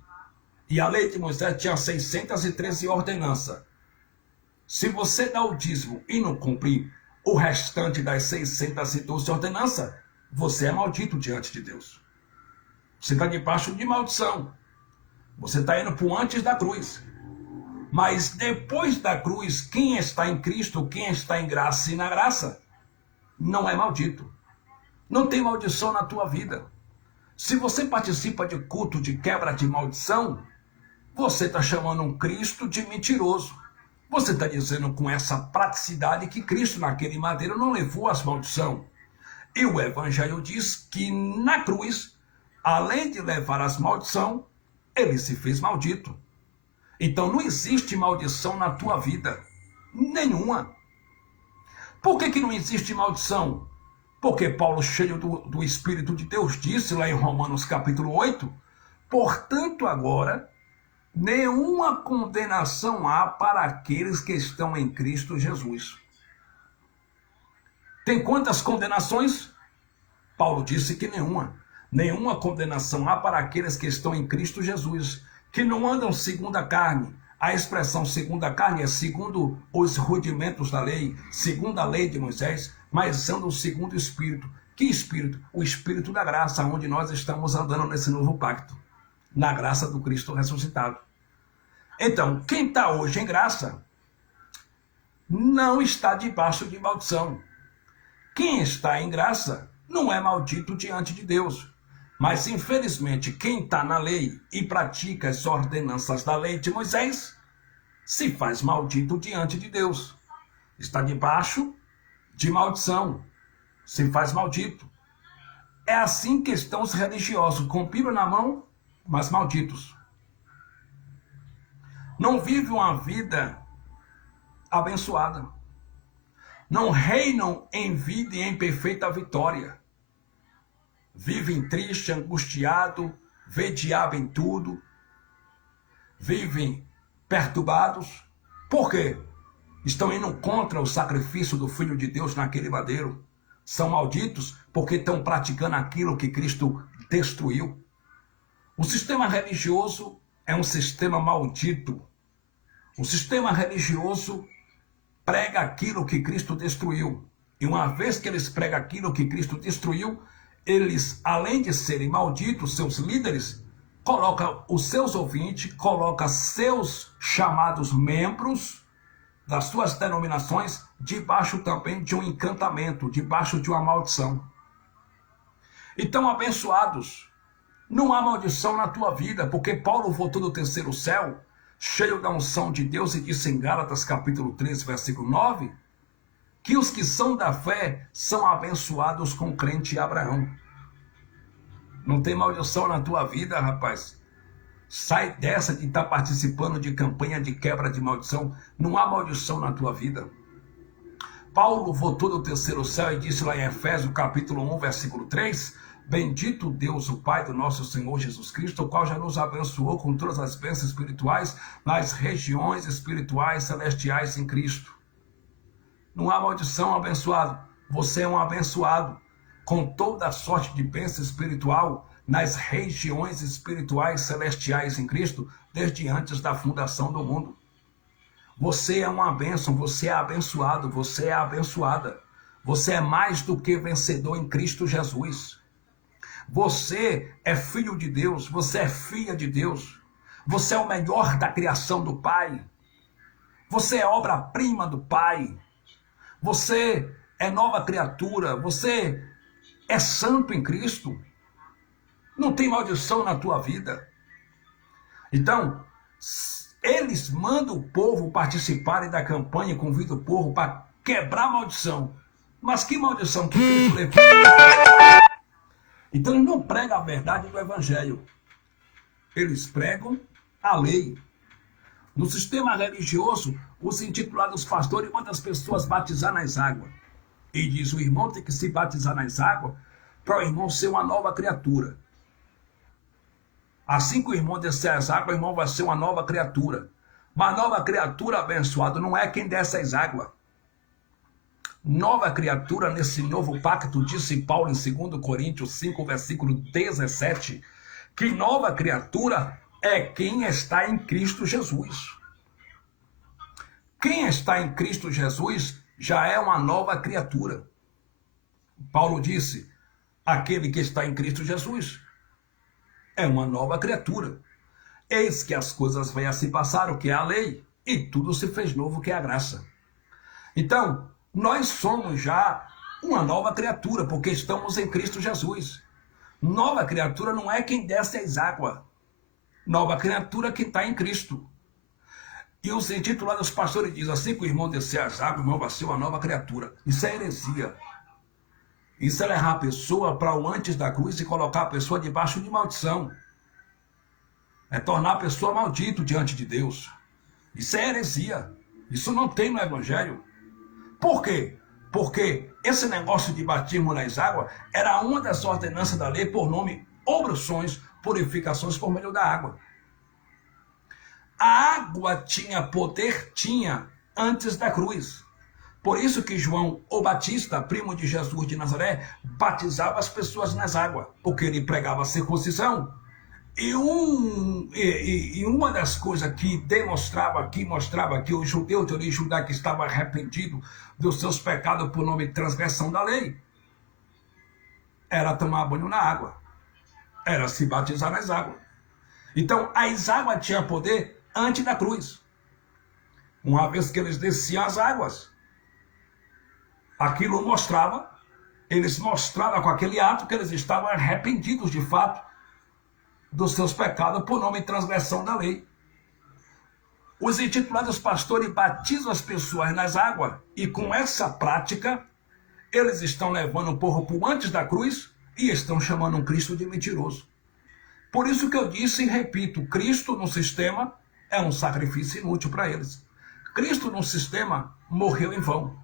e a lei de Moisés tinha 613 ordenanças, se você dá o dízimo e não cumpre o restante das 612 ordenanças, você é maldito diante de Deus. Você está debaixo de maldição. Você está indo para antes da cruz. Mas depois da cruz, quem está em Cristo, quem está em graça e na graça, não é maldito. Não tem maldição na tua vida. Se você participa de culto de quebra de maldição, você está chamando um Cristo de mentiroso. Você está dizendo com essa praticidade que Cristo naquele madeiro não levou as maldições. E o Evangelho diz que na cruz, além de levar as maldições, ele se fez maldito. Então não existe maldição na tua vida. Nenhuma. Por que não existe maldição? Porque Paulo, cheio do Espírito de Deus, disse lá em Romanos capítulo 8, portanto agora, nenhuma condenação há para aqueles que estão em Cristo Jesus. Tem quantas condenações? Paulo disse que nenhuma. Nenhuma condenação há para aqueles que estão em Cristo Jesus, que não andam segundo a carne. A expressão segundo a carne é segundo os rudimentos da lei, segundo a lei de Moisés, mas andam segundo o Espírito. Que Espírito? O Espírito da graça, onde nós estamos andando nesse novo pacto, na graça do Cristo ressuscitado. Então, quem está hoje em graça, não está debaixo de maldição. Quem está em graça não é maldito diante de Deus. Mas, infelizmente, quem está na lei e pratica as ordenanças da lei de Moisés, se faz maldito diante de Deus. Está debaixo de maldição. Se faz maldito. É assim que estão os religiosos, com pílula na mão, mas malditos. não vivem uma vida abençoada. Não reinam em vida e em perfeita vitória. Vivem triste, angustiado, vê diabo em tudo. Vivem perturbados. Por quê? Estão indo contra o sacrifício do Filho de Deus naquele madeiro. São malditos porque estão praticando aquilo que Cristo destruiu. O sistema religioso é um sistema maldito. O sistema religioso prega aquilo que Cristo destruiu. E uma vez que eles pregam aquilo que Cristo destruiu, eles, além de serem malditos, seus líderes, colocam os seus ouvintes, colocam seus chamados membros das suas denominações debaixo também de um encantamento, debaixo de uma maldição. Então, abençoados, não há maldição na tua vida, porque Paulo voltou do terceiro céu, cheio da unção de Deus, e disse em Gálatas capítulo 3, versículo 9, que os que são da fé são abençoados com o crente Abraão. Não tem maldição na tua vida, rapaz. Sai dessa de estar participando de campanha de quebra de maldição. Não há maldição na tua vida. Paulo voltou do terceiro céu e disse lá em Efésios capítulo 1, versículo 3, bendito Deus, o Pai do nosso Senhor Jesus Cristo, o qual já nos abençoou com todas as bênçãos espirituais nas regiões espirituais celestiais em Cristo. Não há maldição, abençoado. Você é um abençoado com toda a sorte de bênção espiritual nas regiões espirituais celestiais em Cristo, desde antes da fundação do mundo. Você é uma bênção, você é abençoado, você é abençoada. Você é mais do que vencedor em Cristo Jesus. Você é filho de Deus, você é filha de Deus. Você é o melhor da criação do Pai. Você é obra-prima do Pai. Você é nova criatura, você é santo em Cristo. Não tem maldição na tua vida. Então, eles mandam o povo participarem da campanha e convidam o povo para quebrar a maldição. Mas que maldição que Cristo levou? Então, eles não pregam a verdade do Evangelho. Eles pregam a lei. No sistema religioso, os intitulados pastores mandam as pessoas batizar nas águas. E diz, o irmão tem que se batizar nas águas para o irmão ser uma nova criatura. Assim que o irmão descer as águas, o irmão vai ser uma nova criatura. Mas nova criatura, abençoado, não é quem desce as águas. Nova criatura nesse novo pacto, disse Paulo em 2 Coríntios 5, versículo 17, que nova criatura é quem está em Cristo Jesus. Quem está em Cristo Jesus já é uma nova criatura. Paulo disse, aquele que está em Cristo Jesus é uma nova criatura. Eis que as coisas vêm a se passar, o que é a lei, e tudo se fez novo, o que é a graça. Então, nós somos já uma nova criatura, porque estamos em Cristo Jesus. Nova criatura não é quem desce as águas. Nova criatura é quem está em Cristo. E os intitulados pastores dizem, assim que o irmão descer as águas, o irmão vai ser uma nova criatura. Isso é heresia. Isso é levar a pessoa para o antes da cruz e colocar a pessoa debaixo de maldição. É tornar a pessoa maldito diante de Deus. Isso é heresia. Isso não tem no Evangelho. Por quê? Porque esse negócio de batismo nas águas era uma das ordenanças da lei por nome oblações, purificações por meio da água. A água tinha poder, antes da cruz. Por isso que João, o Batista, primo de Jesus de Nazaré, batizava as pessoas nas águas, porque ele pregava a circuncisão. E uma das coisas que mostrava que o judeu de origem judaica estava arrependido dos seus pecados por nome de transgressão da lei, era tomar banho na água, era se batizar nas águas. Então, as águas tinham poder antes da cruz. Uma vez que eles desciam as águas, aquilo eles mostravam com aquele ato que eles estavam arrependidos de fato dos seus pecados por nome de transgressão da lei. Os intitulados pastores batizam as pessoas nas águas e com essa prática eles estão levando o povo para o antes da cruz e estão chamando um Cristo de mentiroso. Por isso que eu disse e repito, Cristo no sistema É um sacrifício inútil para eles. Cristo no sistema morreu em vão.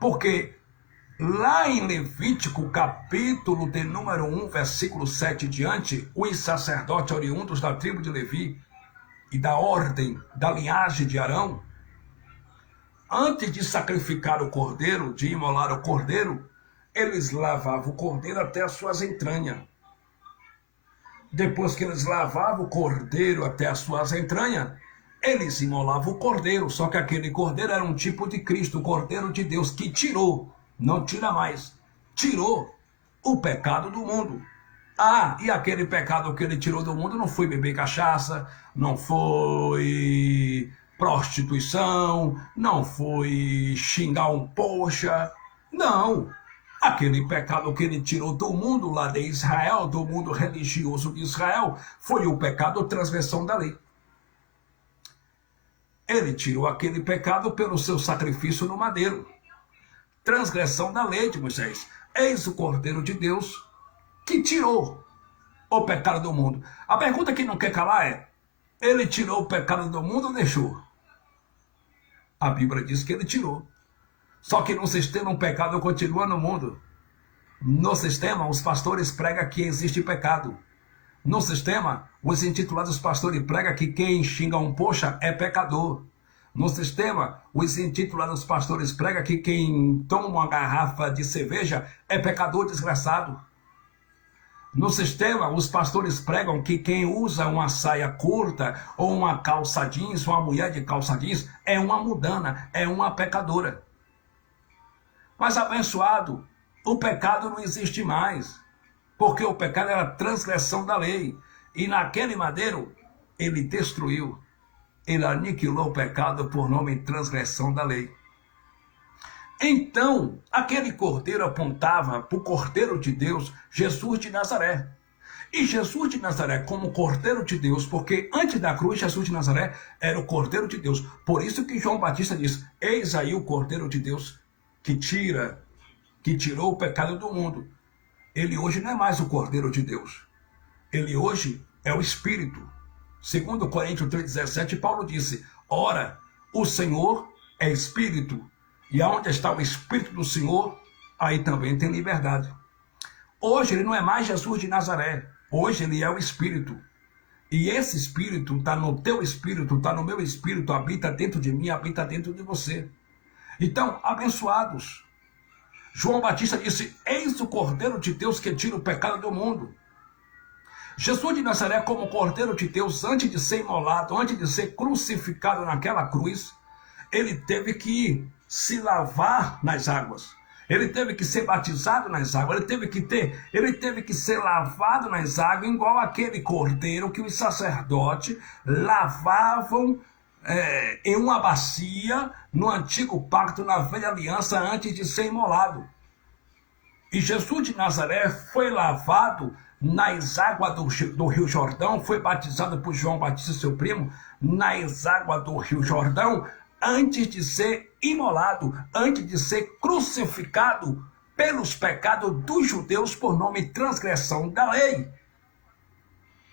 Porque lá em Levítico, capítulo de número 1, versículo 7 diante, os sacerdotes oriundos da tribo de Levi e da ordem, da linhagem de Arão, antes de sacrificar o cordeiro, de imolar o cordeiro, eles lavavam o cordeiro até as suas entranhas. Depois que eles lavavam o cordeiro até as suas entranhas, eles imolavam o cordeiro, só que aquele cordeiro era um tipo de Cristo, o cordeiro de Deus, que tirou, não tira mais, tirou o pecado do mundo. Ah, e aquele pecado que ele tirou do mundo não foi beber cachaça, não foi prostituição, não foi xingar um poxa, não. Aquele pecado que ele tirou do mundo lá de Israel, do mundo religioso de Israel, foi o pecado transgressão da lei. Ele tirou aquele pecado pelo seu sacrifício no madeiro. Transgressão da lei de Moisés. Eis o Cordeiro de Deus que tirou o pecado do mundo. A pergunta que não quer calar é: ele tirou o pecado do mundo ou deixou? A Bíblia diz que ele tirou. Só que no sistema o pecado continua no mundo. No sistema os pastores pregam que existe pecado. No sistema, os intitulados pastores pregam que quem xinga um poxa é pecador. No sistema, os intitulados pastores pregam que quem toma uma garrafa de cerveja é pecador desgraçado. No sistema, os pastores pregam que quem usa uma saia curta ou uma calça jeans, uma mulher de calça jeans, é uma mudana, é uma pecadora. Mas abençoado, o pecado não existe mais. Porque o pecado era transgressão da lei. E naquele madeiro, ele destruiu. Ele aniquilou o pecado por nome de transgressão da lei. Então, aquele cordeiro apontava para o Cordeiro de Deus, Jesus de Nazaré. E Jesus de Nazaré como Cordeiro de Deus, porque antes da cruz, Jesus de Nazaré era o Cordeiro de Deus. Por isso que João Batista diz: eis aí o Cordeiro de Deus que tirou o pecado do mundo. Ele hoje não é mais o Cordeiro de Deus. Ele hoje é o Espírito. Segundo Coríntios 3,17, Paulo disse: ora, o Senhor é Espírito, e aonde está o Espírito do Senhor, aí também tem liberdade. Hoje ele não é mais Jesus de Nazaré, hoje ele é o Espírito. E esse Espírito está no teu Espírito, está no meu Espírito, habita dentro de mim, habita dentro de você. Então, abençoados, João Batista disse: eis o Cordeiro de Deus que tira o pecado do mundo. Jesus de Nazaré, como Cordeiro de Deus, antes de ser imolado, antes de ser crucificado naquela cruz, ele teve que se lavar nas águas. Ele teve que ser batizado nas águas. Ele teve que ser lavado nas águas, igual aquele cordeiro que os sacerdotes lavavam em uma bacia no antigo pacto, na velha aliança, antes de ser imolado. E Jesus de Nazaré foi lavado nas águas do Rio Jordão, foi batizado por João Batista, seu primo, nas águas do Rio Jordão, antes de ser imolado, antes de ser crucificado pelos pecados dos judeus por nome de transgressão da lei,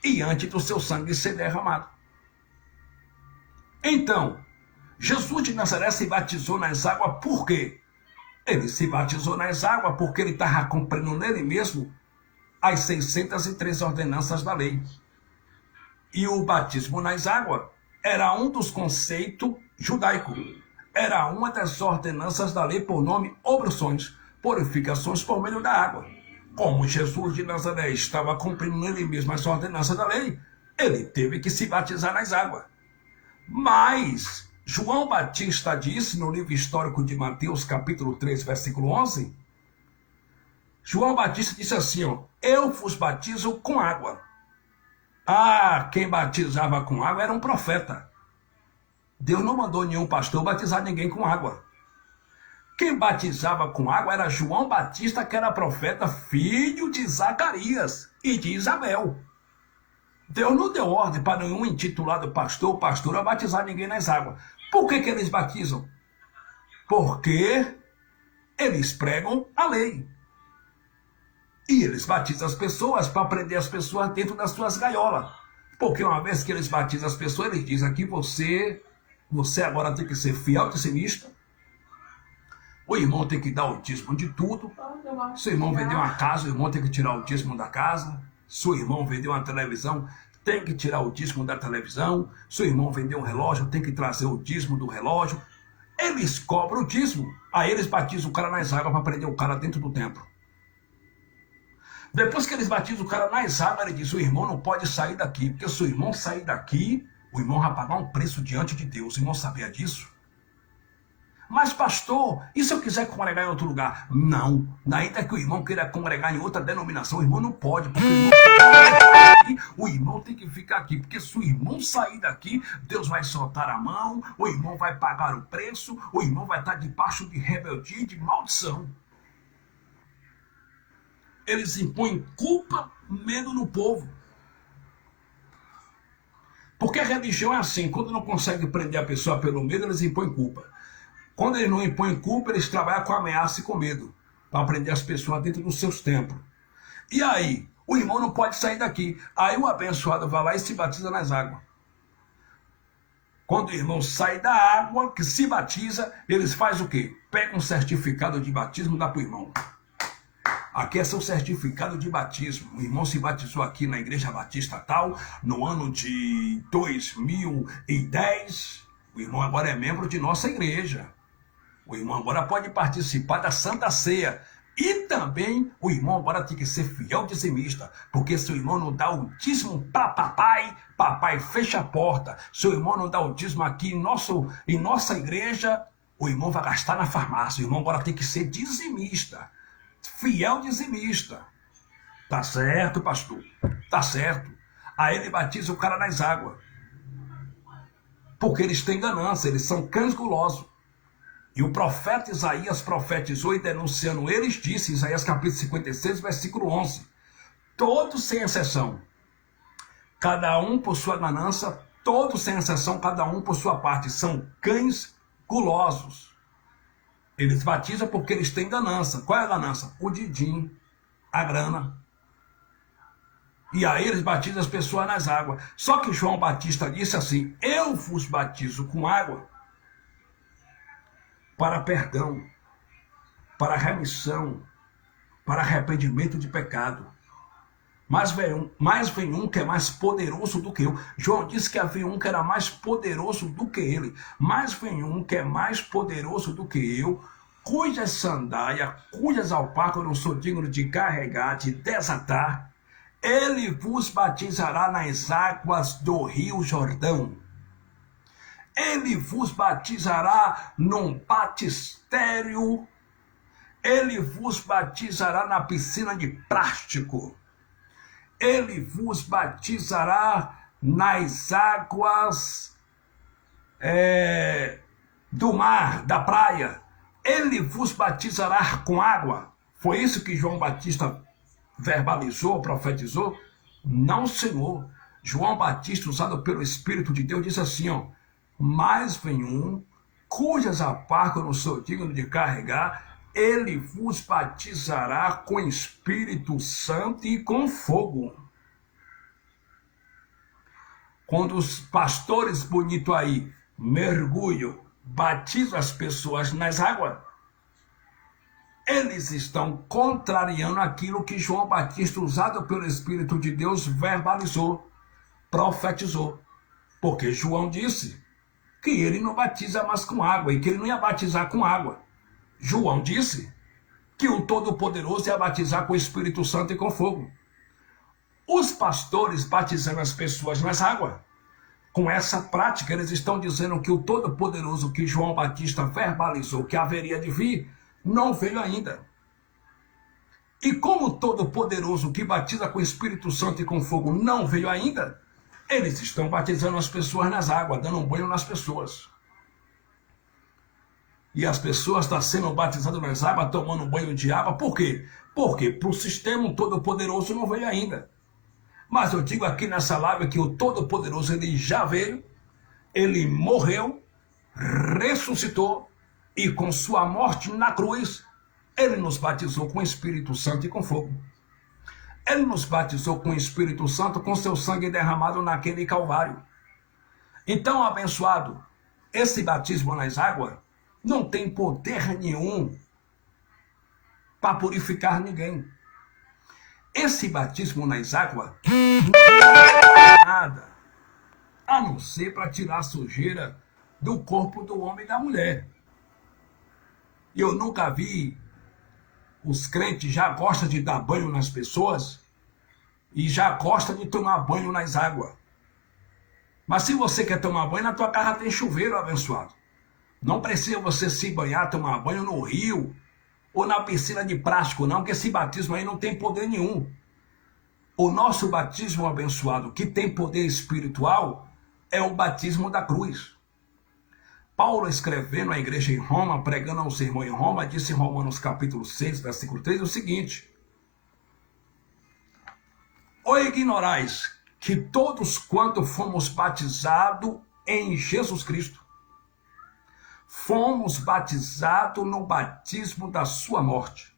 e antes do seu sangue ser derramado. Então, Jesus de Nazaré se batizou nas águas por quê? Ele se batizou nas águas porque ele estava cumprindo nele mesmo as 603 ordenanças da lei. E o batismo nas águas era um dos conceitos judaicos. Era uma das ordenanças da lei por nome oblações, purificações por meio da água. Como Jesus de Nazaré estava cumprindo nele mesmo as ordenanças da lei, ele teve que se batizar nas águas. Mas João Batista disse no livro histórico de Mateus, capítulo 3, versículo 11, João Batista disse assim, eu vos batizo com água. Ah, quem batizava com água era um profeta. Deus não mandou nenhum pastor batizar ninguém com água. Quem batizava com água era João Batista, que era profeta, filho de Zacarias e de Isabel. Deus não deu ordem para nenhum intitulado pastor ou pastora batizar ninguém nas águas. Por que eles batizam? Porque eles pregam a lei. E eles batizam as pessoas para prender as pessoas dentro das suas gaiolas. Porque uma vez que eles batizam as pessoas, eles dizem que você agora tem que ser fiel dizimista. O irmão tem que dar o dízimo de tudo. Se o irmão vender uma casa, o irmão tem que tirar o dízimo da casa. Se o irmão vender uma televisão, tem que tirar o dízimo da televisão. Se o irmão vender um relógio, tem que trazer o dízimo do relógio. Eles cobram o dízimo. Aí eles batizam o cara nas águas para prender o cara dentro do templo. Depois que eles batizam o cara nas águas, ele diz: o irmão não pode sair daqui, porque se o irmão sair daqui, o irmão vai pagar um preço diante de Deus. O irmão sabia disso? Mas pastor, e se eu quiser congregar em outro lugar? Não, ainda que o irmão queira congregar em outra denominação, o irmão não pode, porque o irmão tem que ficar aqui, porque se o irmão sair daqui, Deus vai soltar a mão, o irmão vai pagar o preço, o irmão vai estar debaixo de rebeldia e de maldição. Eles impõem culpa, medo no povo. Porque a religião é assim, quando não consegue prender a pessoa pelo medo, eles impõem culpa. Quando eles não impõem culpa, eles trabalham com ameaça e com medo, para prender as pessoas dentro dos seus templos. E aí, o irmão não pode sair daqui. Aí o abençoado vai lá e se batiza nas águas. Quando o irmão sai da água, que se batiza, eles fazem o quê? Pegam um certificado de batismo e dá para o irmão. Aqui é seu certificado de batismo. O irmão se batizou aqui na Igreja Batista tal, no ano de 2010. O irmão agora é membro de nossa igreja. O irmão agora pode participar da Santa Ceia. E também o irmão agora tem que ser fiel dizimista. Porque se o irmão não dá o dízimo para papai, papai fecha a porta. Se o irmão não dá o dízimo aqui em nossa igreja, o irmão vai gastar na farmácia. O irmão agora tem que ser dizimista. Fiel dizimista. Tá certo, pastor? Tá certo. Aí ele batiza o cara nas águas. Porque eles têm ganância, eles são cães gulosos. E o profeta Isaías profetizou e denunciando eles, disse, Isaías capítulo 56, versículo 11. Todos sem exceção, cada um por sua ganância, todos sem exceção, cada um por sua parte, são cães gulosos. Eles batizam porque eles têm ganância. Qual é a ganância? O din-din, a grana. E aí eles batizam as pessoas nas águas. Só que João Batista disse assim: eu vos batizo com água para perdão, para remissão, para arrependimento de pecado. Mas vem um que é mais poderoso do que eu. João disse que havia um que era mais poderoso do que ele. Mas vem um que é mais poderoso do que eu, cujas sandálias, cujas alpacas eu não sou digno de carregar, de desatar. Ele vos batizará nas águas do rio Jordão. Ele vos batizará num batistério. Ele vos batizará na piscina de plástico. Ele vos batizará nas águas do mar, da praia. Ele vos batizará com água. Foi isso que João Batista verbalizou, profetizou? Não, Senhor. João Batista, usado pelo Espírito de Deus, disse assim, ó: mas vem um, cujas alpacas eu não sou digno de carregar, ele vos batizará com Espírito Santo e com fogo. Quando os pastores bonitos aí mergulham, batizam as pessoas nas águas, eles estão contrariando aquilo que João Batista, usado pelo Espírito de Deus, verbalizou, profetizou. Porque João disse que ele não batiza mais com água e que ele não ia batizar com água. João disse que o Todo-Poderoso ia batizar com o Espírito Santo e com fogo. Os pastores batizando as pessoas nas águas. Com essa prática, eles estão dizendo que o Todo-Poderoso que João Batista verbalizou que haveria de vir, não veio ainda. E como o Todo-Poderoso que batiza com o Espírito Santo e com fogo não veio ainda, eles estão batizando as pessoas nas águas, dando um banho nas pessoas. E as pessoas estão sendo batizadas nas águas, tomando um banho de água. Por quê? Porque para o sistema Todo-Poderoso não veio ainda. Mas eu digo aqui nessa live que o Todo-Poderoso ele já veio, ele morreu, ressuscitou, e com sua morte na cruz, ele nos batizou com o Espírito Santo e com fogo. Ele nos batizou com o Espírito Santo, com seu sangue derramado naquele Calvário. Então, abençoado, esse batismo nas águas não tem poder nenhum para purificar ninguém. Esse batismo nas águas não é nada, a não ser para tirar a sujeira do corpo do homem e da mulher. Eu nunca vi, os crentes já gostam de dar banho nas pessoas e já gostam de tomar banho nas águas. Mas se você quer tomar banho, na tua casa tem chuveiro, abençoado. Não precisa você se banhar, tomar banho no rio ou na piscina de plástico, não, porque esse batismo aí não tem poder nenhum. O nosso batismo, abençoado, que tem poder espiritual, é o batismo da cruz. Paulo, escrevendo à igreja em Roma, pregando um sermão em Roma, disse em Romanos capítulo 6, versículo 3, o seguinte: ou ignorais que todos quanto fomos batizados em Jesus Cristo, fomos batizados no batismo da sua morte.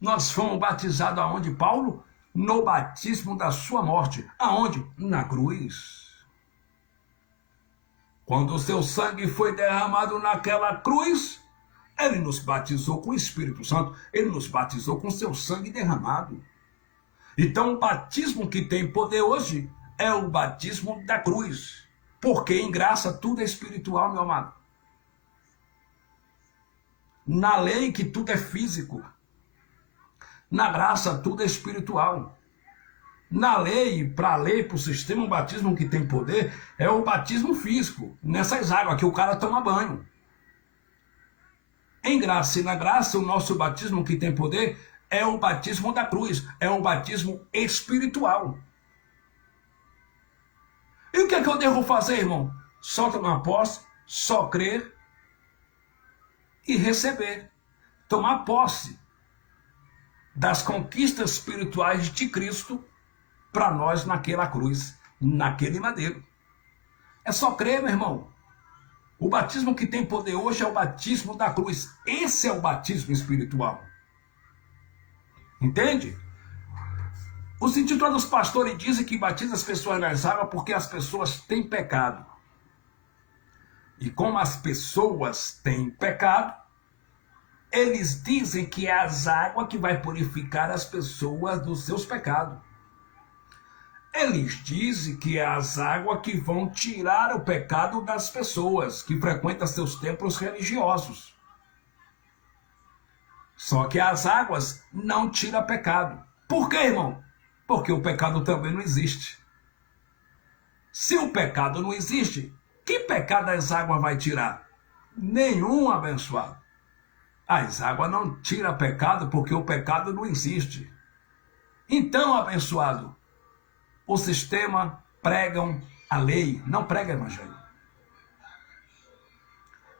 Nós fomos batizados aonde, Paulo? No batismo da sua morte. Aonde? Na cruz. Quando o seu sangue foi derramado naquela cruz, ele nos batizou com o Espírito Santo, ele nos batizou com seu sangue derramado. Então, o batismo que tem poder hoje é o batismo da cruz, porque em graça tudo é espiritual, meu amado. Na lei que tudo é físico, na graça tudo é espiritual. Na lei, para a lei, para o sistema, o batismo que tem poder é o batismo físico, nessas águas que o cara toma banho. Em graça e na graça, o nosso batismo que tem poder é o batismo da cruz, é um batismo espiritual. E o que é que eu devo fazer, irmão? Só tomar posse, só crer e receber. Tomar posse das conquistas espirituais de Cristo para nós naquela cruz, naquele madeiro. É só crer, meu irmão. O batismo que tem poder hoje é o batismo da cruz. Esse é o batismo espiritual. Entende? Os intitulados pastores dizem que batizam as pessoas nas águas porque as pessoas têm pecado. E como as pessoas têm pecado, eles dizem que é as águas que vai purificar as pessoas dos seus pecados. Eles dizem que é as águas que vão tirar o pecado das pessoas que frequentam seus templos religiosos. Só que as águas não tiram pecado. Por quê, irmão? Porque o pecado também não existe. Se o pecado não existe, que pecado as águas vai tirar? Nenhum, abençoado. As águas não tiram pecado porque o pecado não existe. Então, abençoado, o sistema pregam a lei, não prega evangelho.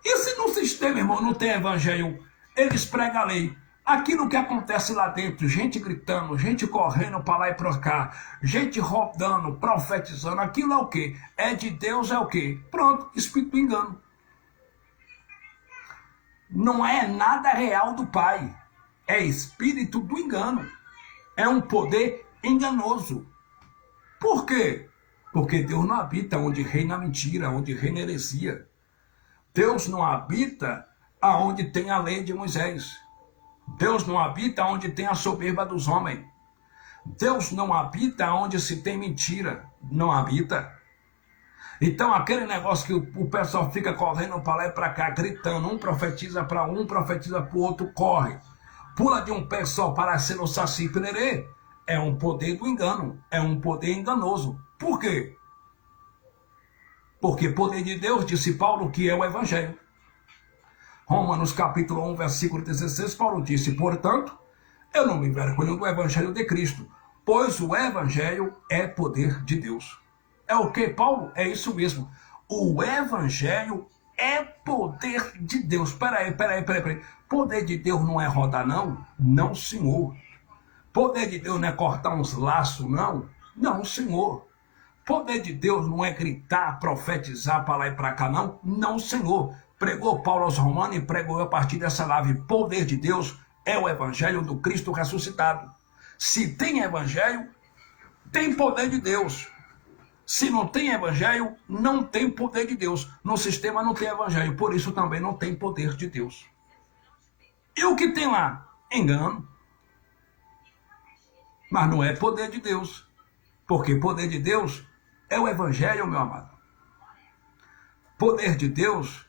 E se no sistema, irmão, não tem evangelho, eles pregam a lei? Aquilo que acontece lá dentro, gente gritando, gente correndo para lá e para cá, gente rodando, profetizando, aquilo é o quê? É de Deus, é o quê? Pronto, espírito do engano. Não é nada real do Pai, é espírito do engano. É um poder enganoso. Por quê? Porque Deus não habita onde reina a mentira, onde reina a heresia. Deus não habita aonde tem a lei de Moisés. Deus não habita onde tem a soberba dos homens. Deus não habita onde se tem mentira. Não habita. Então aquele negócio que o pessoal fica correndo para lá e para cá, gritando, um profetiza para um, profetiza para o outro, corre. Pula de um pé só para ser o saci pererê. É um poder do engano, é um poder enganoso. Por quê? Porque poder de Deus, disse Paulo, que é o evangelho. Romanos capítulo 1, versículo 16, Paulo disse, portanto, eu não me envergonho do evangelho de Cristo, pois o evangelho é poder de Deus. É o que, Paulo? É isso mesmo. O evangelho é poder de Deus. Peraí. Poder de Deus não é rodar, não? Não, senhor. Poder de Deus não é cortar uns laços, não? Não, senhor. Poder de Deus não é gritar, profetizar para lá e para cá, não? Não, senhor. Pregou Paulo aos Romanos e pregou eu a partir dessa live. Poder de Deus é o evangelho do Cristo ressuscitado. Se tem evangelho, tem poder de Deus. Se não tem evangelho, não tem poder de Deus. No sistema não tem evangelho, por isso também não tem poder de Deus. E o que tem lá? Engano. Mas não é poder de Deus. Porque poder de Deus é o evangelho, meu amado. Poder de Deus,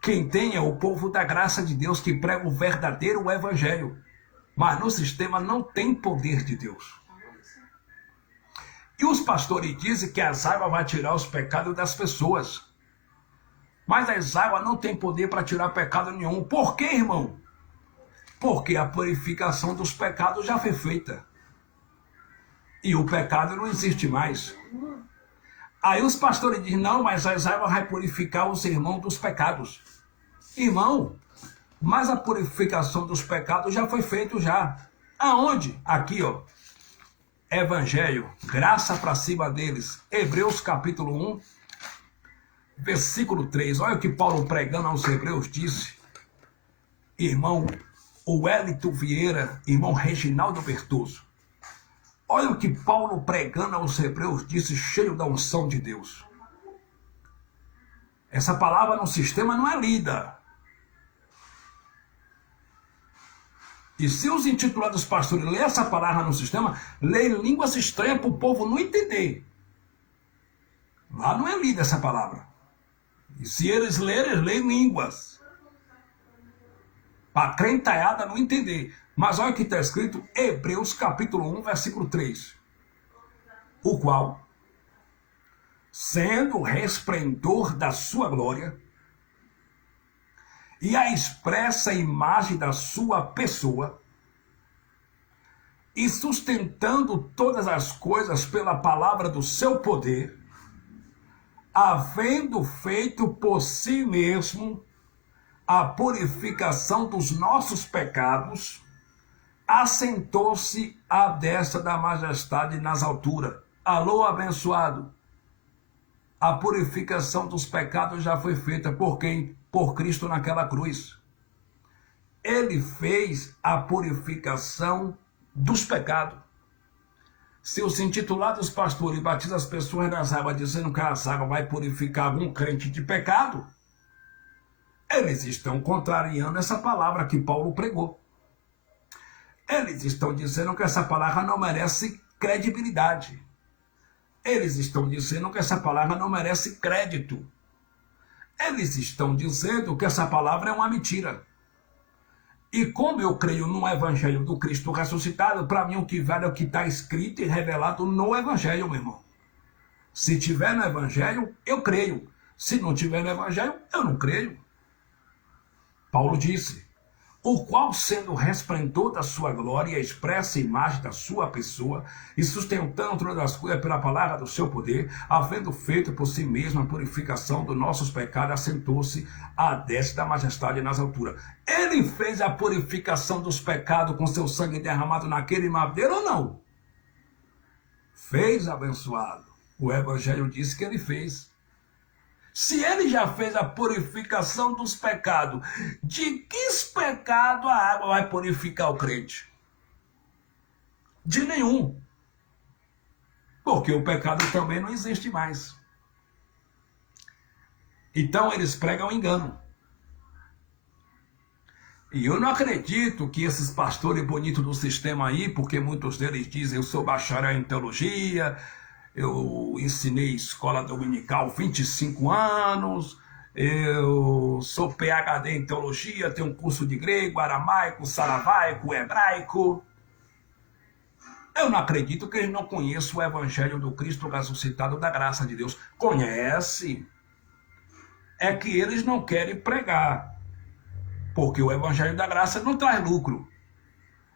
quem tem é o povo da graça de Deus que prega o verdadeiro evangelho. Mas no sistema não tem poder de Deus. E os pastores dizem que as águas vão tirar os pecados das pessoas. Mas as águas não têm poder para tirar pecado nenhum. Por quê, irmão? Porque a purificação dos pecados já foi feita. E o pecado não existe mais. Aí os pastores dizem, não, mas as águas vão purificar os irmãos dos pecados. Irmão, mas a purificação dos pecados já foi feita já. Aonde? Aqui, ó. Evangelho, graça para cima deles. Hebreus capítulo 1, versículo 3. Olha o que Paulo pregando aos Hebreus disse. Irmão, o Wellington Vieira, irmão Reginaldo Bertoso. Olha o que Paulo pregando aos Hebreus disse, cheio da unção de Deus. Essa palavra no sistema não é lida. E se os intitulados pastores lerem essa palavra no sistema, leem línguas estranhas para o povo não entender. Lá não é lida essa palavra. E se eles lerem, eles leem línguas. Para a crentaiada não entender. Mas olha o que está escrito, Hebreus capítulo 1, versículo 3. O qual, sendo o resplendor da sua glória, e a expressa imagem da sua pessoa, e sustentando todas as coisas pela palavra do seu poder, havendo feito por si mesmo a purificação dos nossos pecados, assentou-se à destra da majestade nas alturas. Alô, abençoado. A purificação dos pecados já foi feita por quem? Por Cristo naquela cruz. Ele fez a purificação dos pecados. Se os intitulados pastores batizam as pessoas nas águas dizendo que as águas vai purificar algum crente de pecado, eles estão contrariando essa palavra que Paulo pregou. Eles estão dizendo que essa palavra não merece credibilidade. Eles estão dizendo que essa palavra não merece crédito. Eles estão dizendo que essa palavra é uma mentira. E como eu creio no Evangelho do Cristo ressuscitado, para mim o que vale é o que está escrito e revelado no Evangelho, meu irmão. Se tiver no Evangelho, eu creio. Se não tiver no Evangelho, eu não creio. Paulo disse, o qual sendo o resplendor da sua glória e a expressa imagem da sua pessoa, e sustentando todas as coisas pela palavra do seu poder, havendo feito por si mesmo a purificação dos nossos pecados, assentou-se à destra da majestade nas alturas. Ele fez a purificação dos pecados com seu sangue derramado naquele madeiro ou não? Fez, abençoado. O Evangelho diz que ele fez. Se ele já fez a purificação dos pecados, de que pecado a água vai purificar o crente? De nenhum. Porque o pecado também não existe mais. Então eles pregam engano. E eu não acredito que esses pastores bonitos do sistema aí, porque muitos deles dizem eu sou bacharel em teologia, eu ensinei escola dominical 25 anos, eu sou PhD em teologia, tenho um curso de grego, aramaico, saravaico, hebraico. Eu não acredito que eles não conheçam o Evangelho do Cristo ressuscitado da graça de Deus. Conhece. É que eles não querem pregar. Porque o Evangelho da graça não traz lucro.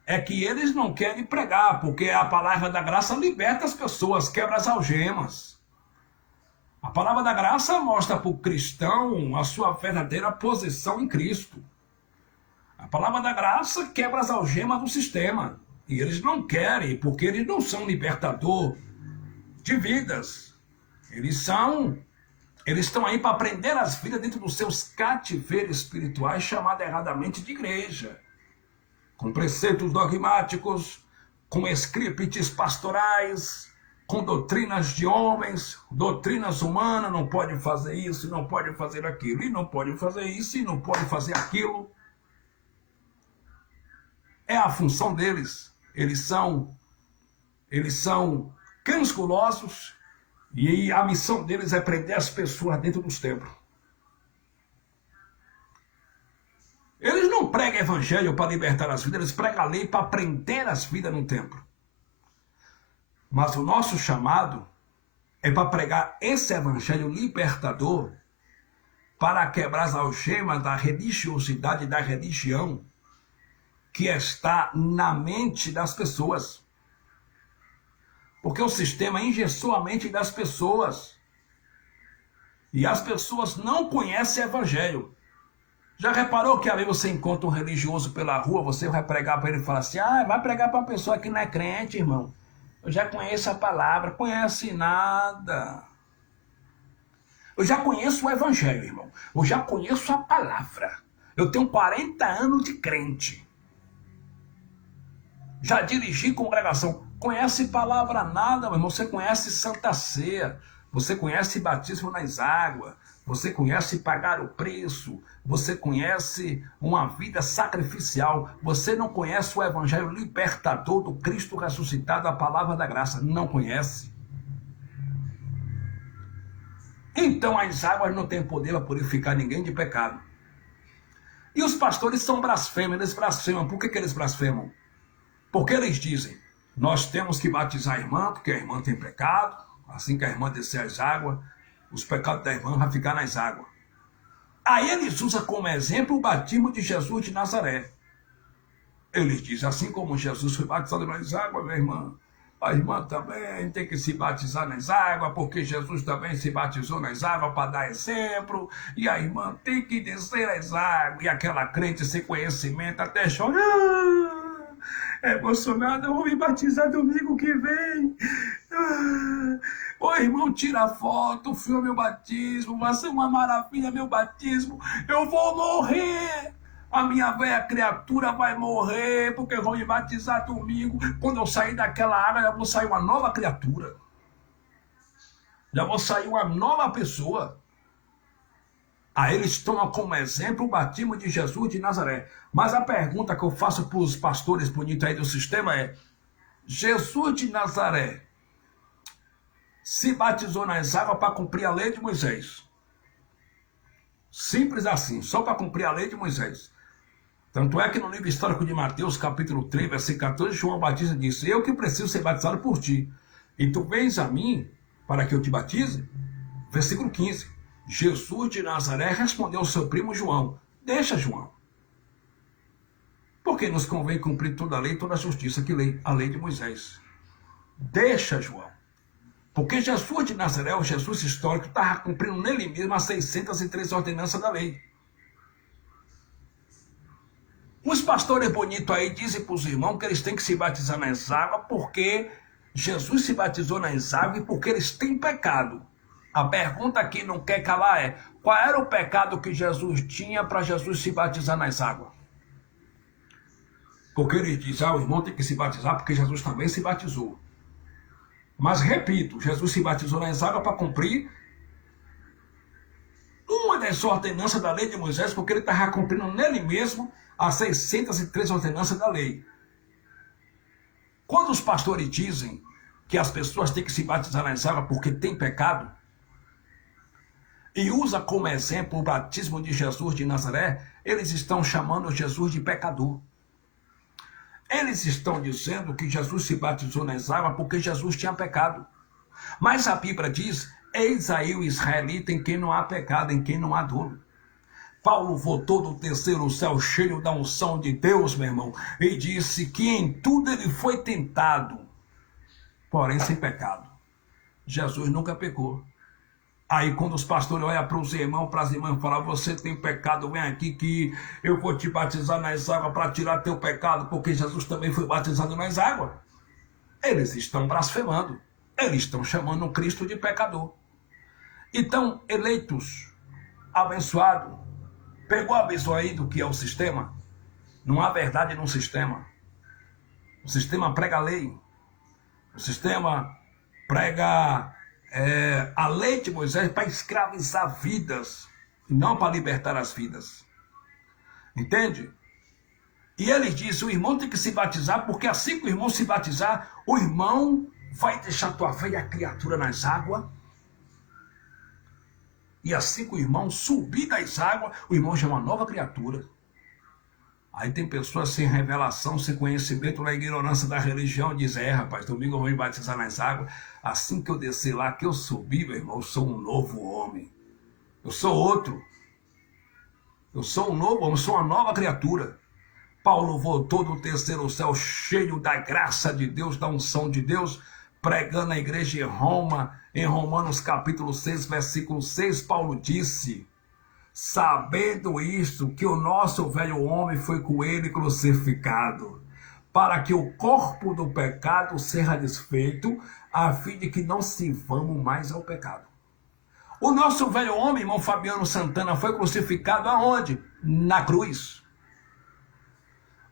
É que eles não querem pregar, porque a palavra da graça liberta as pessoas, quebra as algemas. A palavra da graça mostra para o cristão a sua verdadeira posição em Cristo. A palavra da graça quebra as algemas do sistema. E eles não querem, porque eles não são libertador de vidas. Eles estão aí para prender as vidas dentro dos seus cativeiros espirituais, chamado erradamente de igreja. Com preceitos dogmáticos, com scripts pastorais, com doutrinas de homens, doutrinas humanas, não pode fazer isso, não pode fazer aquilo, e não pode fazer isso, e não pode fazer aquilo. É a função deles. Eles são cães gulosos, e a missão deles é prender as pessoas dentro dos templos. Eles não pregam evangelho para libertar as vidas, eles pregam a lei para prender as vidas no templo. Mas o nosso chamado é para pregar esse evangelho libertador, para quebrar as algemas da religiosidade, da religião que está na mente das pessoas. Porque o sistema engessou a mente das pessoas. E as pessoas não conhecem o evangelho. Já reparou que ali você encontra um religioso pela rua, você vai pregar para ele e fala assim, vai pregar para uma pessoa que não é crente, irmão. Eu já conheço a palavra. Conhece nada. Eu já conheço o evangelho, irmão. Eu já conheço a palavra. Eu tenho 40 anos de crente. Já dirigi congregação. Conhece palavra nada, meu irmão. Você conhece Santa Ceia. Você conhece batismo nas águas. Você conhece pagar o preço. Você conhece uma vida sacrificial. Você não conhece o evangelho libertador do Cristo ressuscitado, a palavra da graça. Não conhece. Então as águas não têm poder para purificar ninguém de pecado. E os pastores são blasfemos. Eles blasfemam. Por que eles blasfemam? Porque eles dizem, nós temos que batizar a irmã, porque a irmã tem pecado. Assim que a irmã descer as águas, os pecados da irmã vão ficar nas águas. Aí eles usam como exemplo o batismo de Jesus de Nazaré. Eles dizem, assim como Jesus foi batizado nas águas, minha irmã, a irmã também tem que se batizar nas águas, porque Jesus também se batizou nas águas para dar exemplo, e a irmã tem que descer as águas, e aquela crente sem conhecimento até chorar. Emocionado, eu vou me batizar domingo que vem. Ô irmão, tira foto, filma meu batismo, vai ser uma maravilha meu batismo. Eu vou morrer. A minha velha criatura vai morrer, porque eu vou me batizar domingo. Quando eu sair daquela água, já vou sair uma nova criatura. Já vou sair uma nova pessoa. Aí eles tomam como exemplo o batismo de Jesus de Nazaré. Mas a pergunta que eu faço para os pastores bonitos aí do sistema é, Jesus de Nazaré se batizou nas águas para cumprir a lei de Moisés. Simples assim, só para cumprir a lei de Moisés. Tanto é que no livro histórico de Mateus, capítulo 3, versículo 14, João Batista disse, eu que preciso ser batizado por ti. E tu vens a mim para que eu te batize? Versículo 15. Jesus de Nazaré respondeu ao seu primo João, deixa João. Porque nos convém cumprir toda a lei e toda a justiça que lê a lei de Moisés. Deixa João. Porque Jesus de Nazaré, o Jesus histórico, estava cumprindo nele mesmo as 603 ordenanças da lei. Os pastores bonitos aí dizem para os irmãos que eles têm que se batizar nas águas porque Jesus se batizou nas águas e porque eles têm pecado. A pergunta que não quer calar é, qual era o pecado que Jesus tinha para Jesus se batizar nas águas? Porque eles dizem, o irmão tem que se batizar porque Jesus também se batizou. Mas repito, Jesus se batizou nas águas para cumprir uma das ordenanças da lei de Moisés, porque ele estava cumprindo nele mesmo as 603 ordenanças da lei. Quando os pastores dizem que as pessoas têm que se batizar nas águas porque tem pecado, e usa como exemplo o batismo de Jesus de Nazaré, eles estão chamando Jesus de pecador. Eles estão dizendo que Jesus se batizou nas águas porque Jesus tinha pecado. Mas a Bíblia diz, eis aí o israelita em quem não há pecado, em quem não há dolo. Paulo voltou do terceiro céu cheio da unção de Deus, meu irmão, e disse que em tudo ele foi tentado, porém sem pecado. Jesus nunca pecou. Aí quando os pastores olham para os irmãos, para as irmãs, falam, você tem pecado, vem aqui que eu vou te batizar nas águas para tirar teu pecado, porque Jesus também foi batizado nas águas. Eles estão blasfemando, eles estão chamando o Cristo de pecador. Então, eleitos, abençoados, pegou a visão aí do que é o sistema? Não há verdade no sistema. O sistema prega a lei. O sistema prega a lei de Moisés para escravizar vidas, e não para libertar as vidas. Entende? E ele diz, o irmão tem que se batizar, porque assim que o irmão se batizar, o irmão vai deixar tua velha criatura nas águas. E assim que o irmão subir das águas, o irmão já é uma nova criatura. Aí tem pessoas sem revelação, sem conhecimento, na ignorância da religião, dizem, rapaz, domingo eu vou me batizar nas águas. Assim que eu descer lá, que eu subir, meu irmão, eu sou um novo homem. Eu sou outro. Eu sou um novo homem, eu sou uma nova criatura. Paulo voltou do terceiro céu cheio da graça de Deus, da unção de Deus, pregando a igreja em Roma, em Romanos capítulo 6, versículo 6, Paulo disse, sabendo isto, que o nosso velho homem foi com ele crucificado, para que o corpo do pecado seja desfeito, a fim de que não sirvamos mais ao pecado. O nosso velho homem, irmão Fabiano Santana, foi crucificado aonde? Na cruz.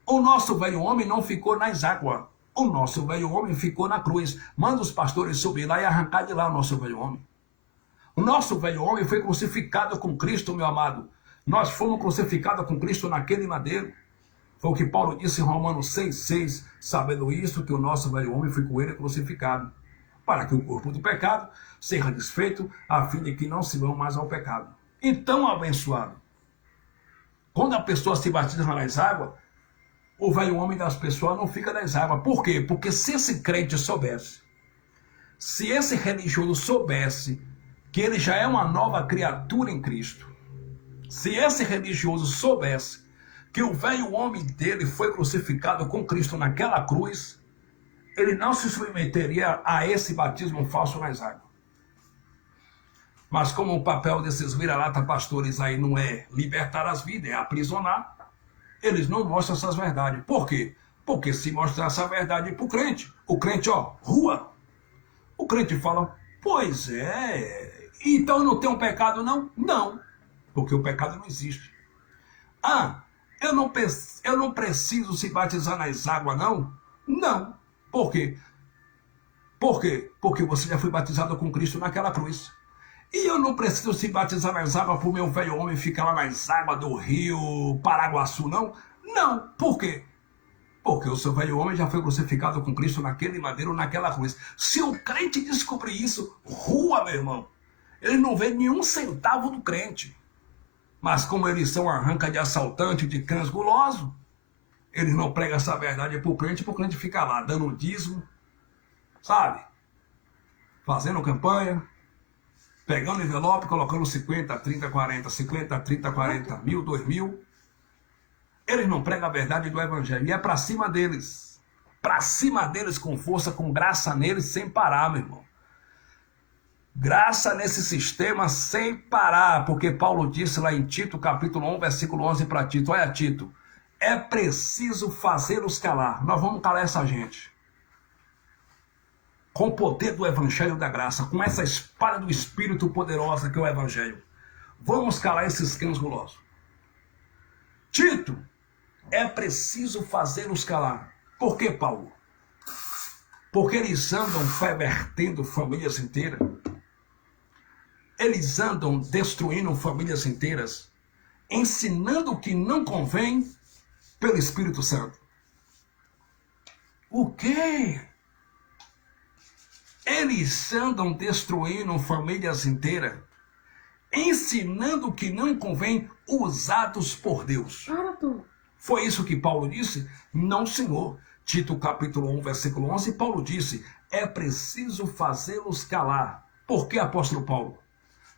O nosso velho homem não ficou nas águas. O nosso velho homem ficou na cruz. Manda os pastores subir lá e arrancar de lá o nosso velho homem. O nosso velho homem foi crucificado com Cristo, meu amado. Nós fomos crucificados com Cristo naquele madeiro. Foi o que Paulo disse em Romanos 6,6. Sabendo isso, que o nosso velho homem foi com ele crucificado, para que o corpo do pecado seja desfeito, a fim de que não se vão mais ao pecado. Então, abençoado, quando a pessoa se batiza nas águas, o velho homem das pessoas não fica nas águas. Por quê? Porque se esse crente soubesse, se esse religioso soubesse que ele já é uma nova criatura em Cristo, se esse religioso soubesse que o velho homem dele foi crucificado com Cristo naquela cruz, ele não se submeteria a esse batismo falso nas águas. Mas como o papel desses vira-lata pastores aí não é libertar as vidas, é aprisionar, eles não mostram essas verdades. Por quê? Porque se mostrar essa verdade para o crente, rua. O crente fala, pois é, então não tem um pecado não? Não, porque o pecado não existe. Eu não preciso se batizar nas águas não? Não. Por quê? Por quê? Porque você já foi batizado com Cristo naquela cruz. E eu não preciso se batizar nas águas para o meu velho homem ficar lá nas águas do rio Paraguaçu, não? Não. Por quê? Porque o seu velho homem já foi crucificado com Cristo naquele madeiro, naquela cruz. Se o crente descobrir isso, rua, meu irmão, ele não vê nenhum centavo do crente. Mas como eles são arranca de assaltante, de cães gulosos, eles não pregam essa verdade para o crente fica lá dando dízimo, sabe? Fazendo campanha, pegando envelope, colocando 50, 30, 40, 50, 30, 40, 1.000, 2.000. Eles não pregam a verdade do evangelho. E é para cima deles. Para cima deles com força, com graça neles, sem parar, meu irmão. Graça nesse sistema sem parar. Porque Paulo disse lá em Tito, capítulo 1, versículo 11 para Tito. Olha, Tito, é preciso fazê-los calar. Nós vamos calar essa gente. Com o poder do evangelho da graça, com essa espada do Espírito poderosa que é o evangelho. Vamos calar esses cães gulosos. Tito, é preciso fazê-los calar. Por que, Paulo? Porque eles andam pervertendo famílias inteiras. Eles andam destruindo famílias inteiras, ensinando o que não convém pelo Espírito Santo. O quê? Eles andam destruindo famílias inteiras, ensinando o que não convém, usados por Deus. Foi isso que Paulo disse? Não, Senhor. Tito capítulo 1, versículo 11, Paulo disse, é preciso fazê-los calar. Por que, apóstolo Paulo?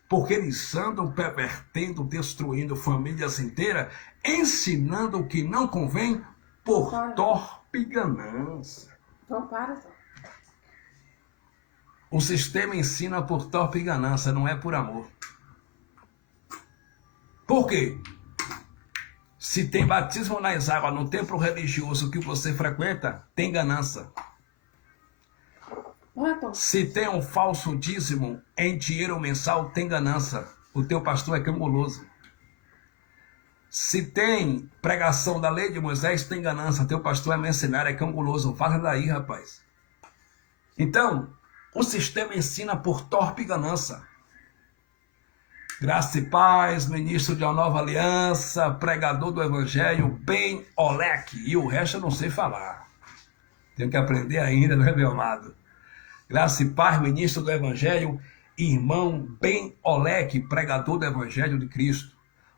Porque eles andam pervertendo, destruindo famílias inteiras, ensinando o que não convém por torpe ganância. Então para, só. O sistema ensina por torpe ganância, não é por amor. Por quê? Se tem batismo nas águas no templo religioso que você frequenta, tem ganância. Se tem um falso dízimo em dinheiro mensal, tem ganância. O teu pastor é camuloso. Se tem pregação da lei de Moisés, tem ganância. Teu pastor é mercenário, é canguloso. Fala daí, rapaz. Então, o sistema ensina por torpe ganância. Graça e paz, ministro de uma nova aliança, pregador do evangelho, Ben Olek. E o resto eu não sei falar. Tenho que aprender ainda, né, meu amado? Graça e paz, ministro do evangelho, irmão Ben Olek, pregador do evangelho de Cristo.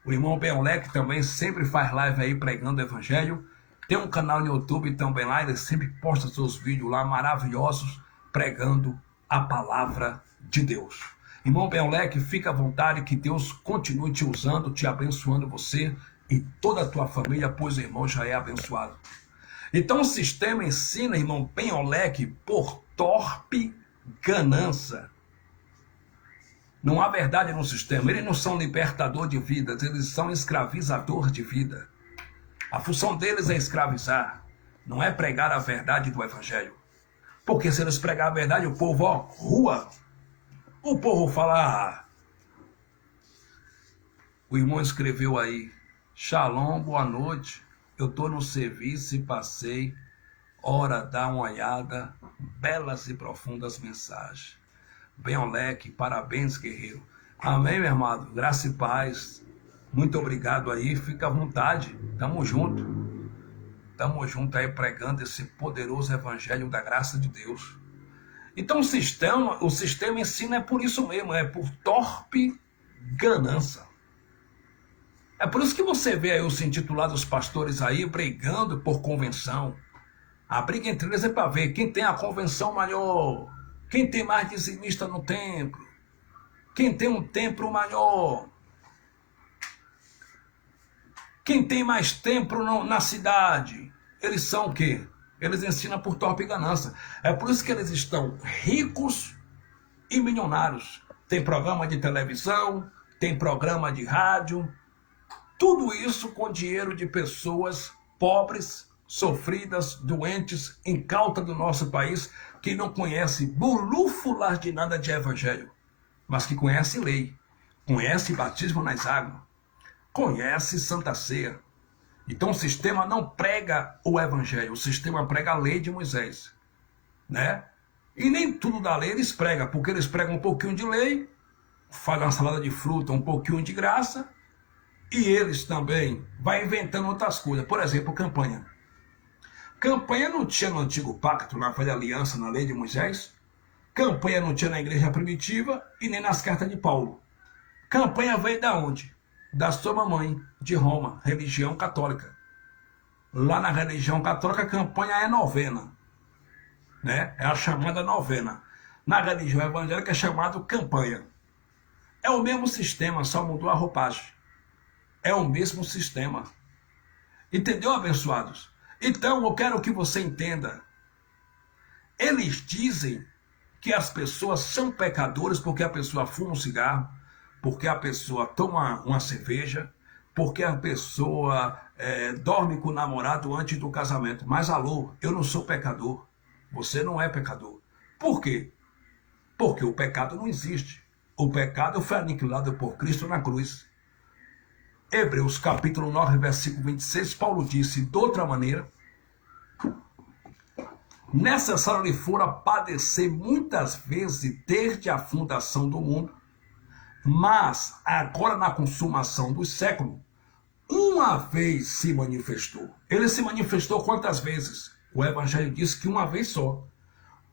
O irmão Ben Olek também sempre faz live aí pregando o evangelho. Tem um canal no YouTube também lá, ele sempre posta seus vídeos lá maravilhosos, pregando a palavra de Deus. Irmão Ben Olek, fica à vontade, que Deus continue te usando, te abençoando você e toda a tua família, pois o irmão já é abençoado. Então o sistema ensina, irmão Ben Olek, por torpe ganância. Não há verdade no sistema. Eles não são libertador de vidas, eles são escravizador de vida. A função deles é escravizar, não é pregar a verdade do evangelho. Porque se eles pregar a verdade, o povo, ó, rua. O povo fala. O irmão escreveu aí, Shalom, boa noite. Eu estou no serviço e passei. Ora, dá uma olhada. Belas e profundas mensagens. Ben Olek, parabéns, guerreiro. Amém, meu amado. Graça e paz. Muito obrigado aí. Fica à vontade. Tamo junto. Tamo junto aí pregando esse poderoso evangelho da graça de Deus. Então o sistema ensina é por isso mesmo, é por torpe ganância. É por isso que você vê aí os intitulados pastores aí brigando por convenção. A briga entre eles é para ver quem tem a convenção maior, quem tem mais dizimista no templo, quem tem um templo maior, quem tem mais templo na cidade. Eles são o quê? Eles ensinam por torpe ganância. É por isso que eles estão ricos e milionários. Tem programa de televisão, tem programa de rádio. Tudo isso com dinheiro de pessoas pobres, sofridas, doentes, incautas do nosso país, que não conhecem bolúfulas de nada de evangelho, mas que conhecem lei, conhecem batismo nas águas, conhecem Santa Ceia. Então o sistema não prega o evangelho, o sistema prega a lei de Moisés, né? E nem tudo da lei eles pregam, porque eles pregam um pouquinho de lei, fazem uma salada de fruta, um pouquinho de graça, e eles também vão inventando outras coisas. Por exemplo, campanha. Campanha não tinha no antigo pacto, na velha aliança, na lei de Moisés. Campanha não tinha na igreja primitiva e nem nas cartas de Paulo. Campanha veio da onde? Da sua mamãe, de Roma, religião católica. Lá na religião católica, a campanha é novena, né? É a chamada novena. Na religião evangélica é chamado campanha. É o mesmo sistema, só mudou a roupagem. É o mesmo sistema. Entendeu, abençoados? Então, eu quero que você entenda. Eles dizem que as pessoas são pecadores porque a pessoa fuma um cigarro, porque a pessoa toma uma cerveja, porque a pessoa dorme com o namorado antes do casamento. Mas alô, eu não sou pecador. Você não é pecador. Por quê? Porque o pecado não existe. O pecado foi aniquilado por Cristo na cruz. Hebreus capítulo 9, versículo 26, Paulo disse, de outra maneira, necessário lhe fora padecer muitas vezes desde a fundação do mundo, mas agora na consumação dos séculos, uma vez se manifestou. Ele se manifestou quantas vezes? O Evangelho diz que uma vez só.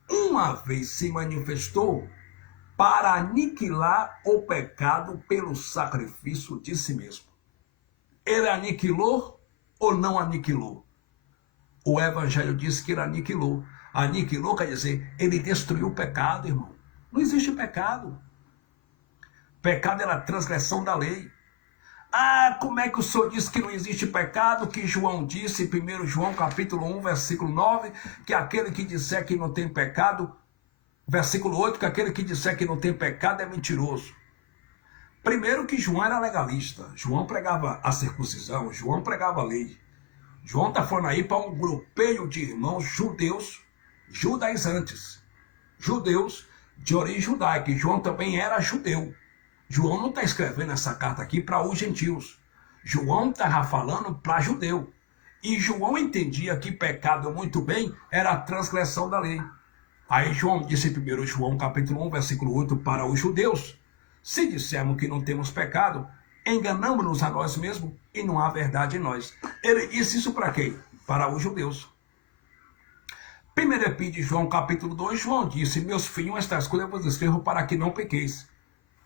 Uma vez se manifestou para aniquilar o pecado pelo sacrifício de si mesmo. Ele aniquilou ou não aniquilou? O Evangelho diz que ele aniquilou. Aniquilou quer dizer, ele destruiu o pecado, irmão. Não existe pecado. Pecado era a transgressão da lei. Ah, como é que o senhor disse que não existe pecado? Que João disse, 1 João capítulo 1, versículo 9, que aquele que disser que não tem pecado, versículo 8, que aquele que disser que não tem pecado é mentiroso. Primeiro que João era legalista. João pregava a circuncisão, João pregava a lei. João está falando aí para um grupeio de irmãos judeus, judaizantes. Judeus de origem judaica. João também era judeu. João não está escrevendo essa carta aqui para os gentios. João estava falando para judeu. E João entendia que pecado muito bem era a transgressão da lei. Aí João disse em 1 João capítulo 1, versículo 8, para os judeus: se dissermos que não temos pecado, enganamos-nos a nós mesmos e não há verdade em nós. Ele disse isso para quem? Para os judeus. 1 Epístola de João capítulo 2, João disse: meus filhos, estas coisas eu vos escrevo para que não pequeis.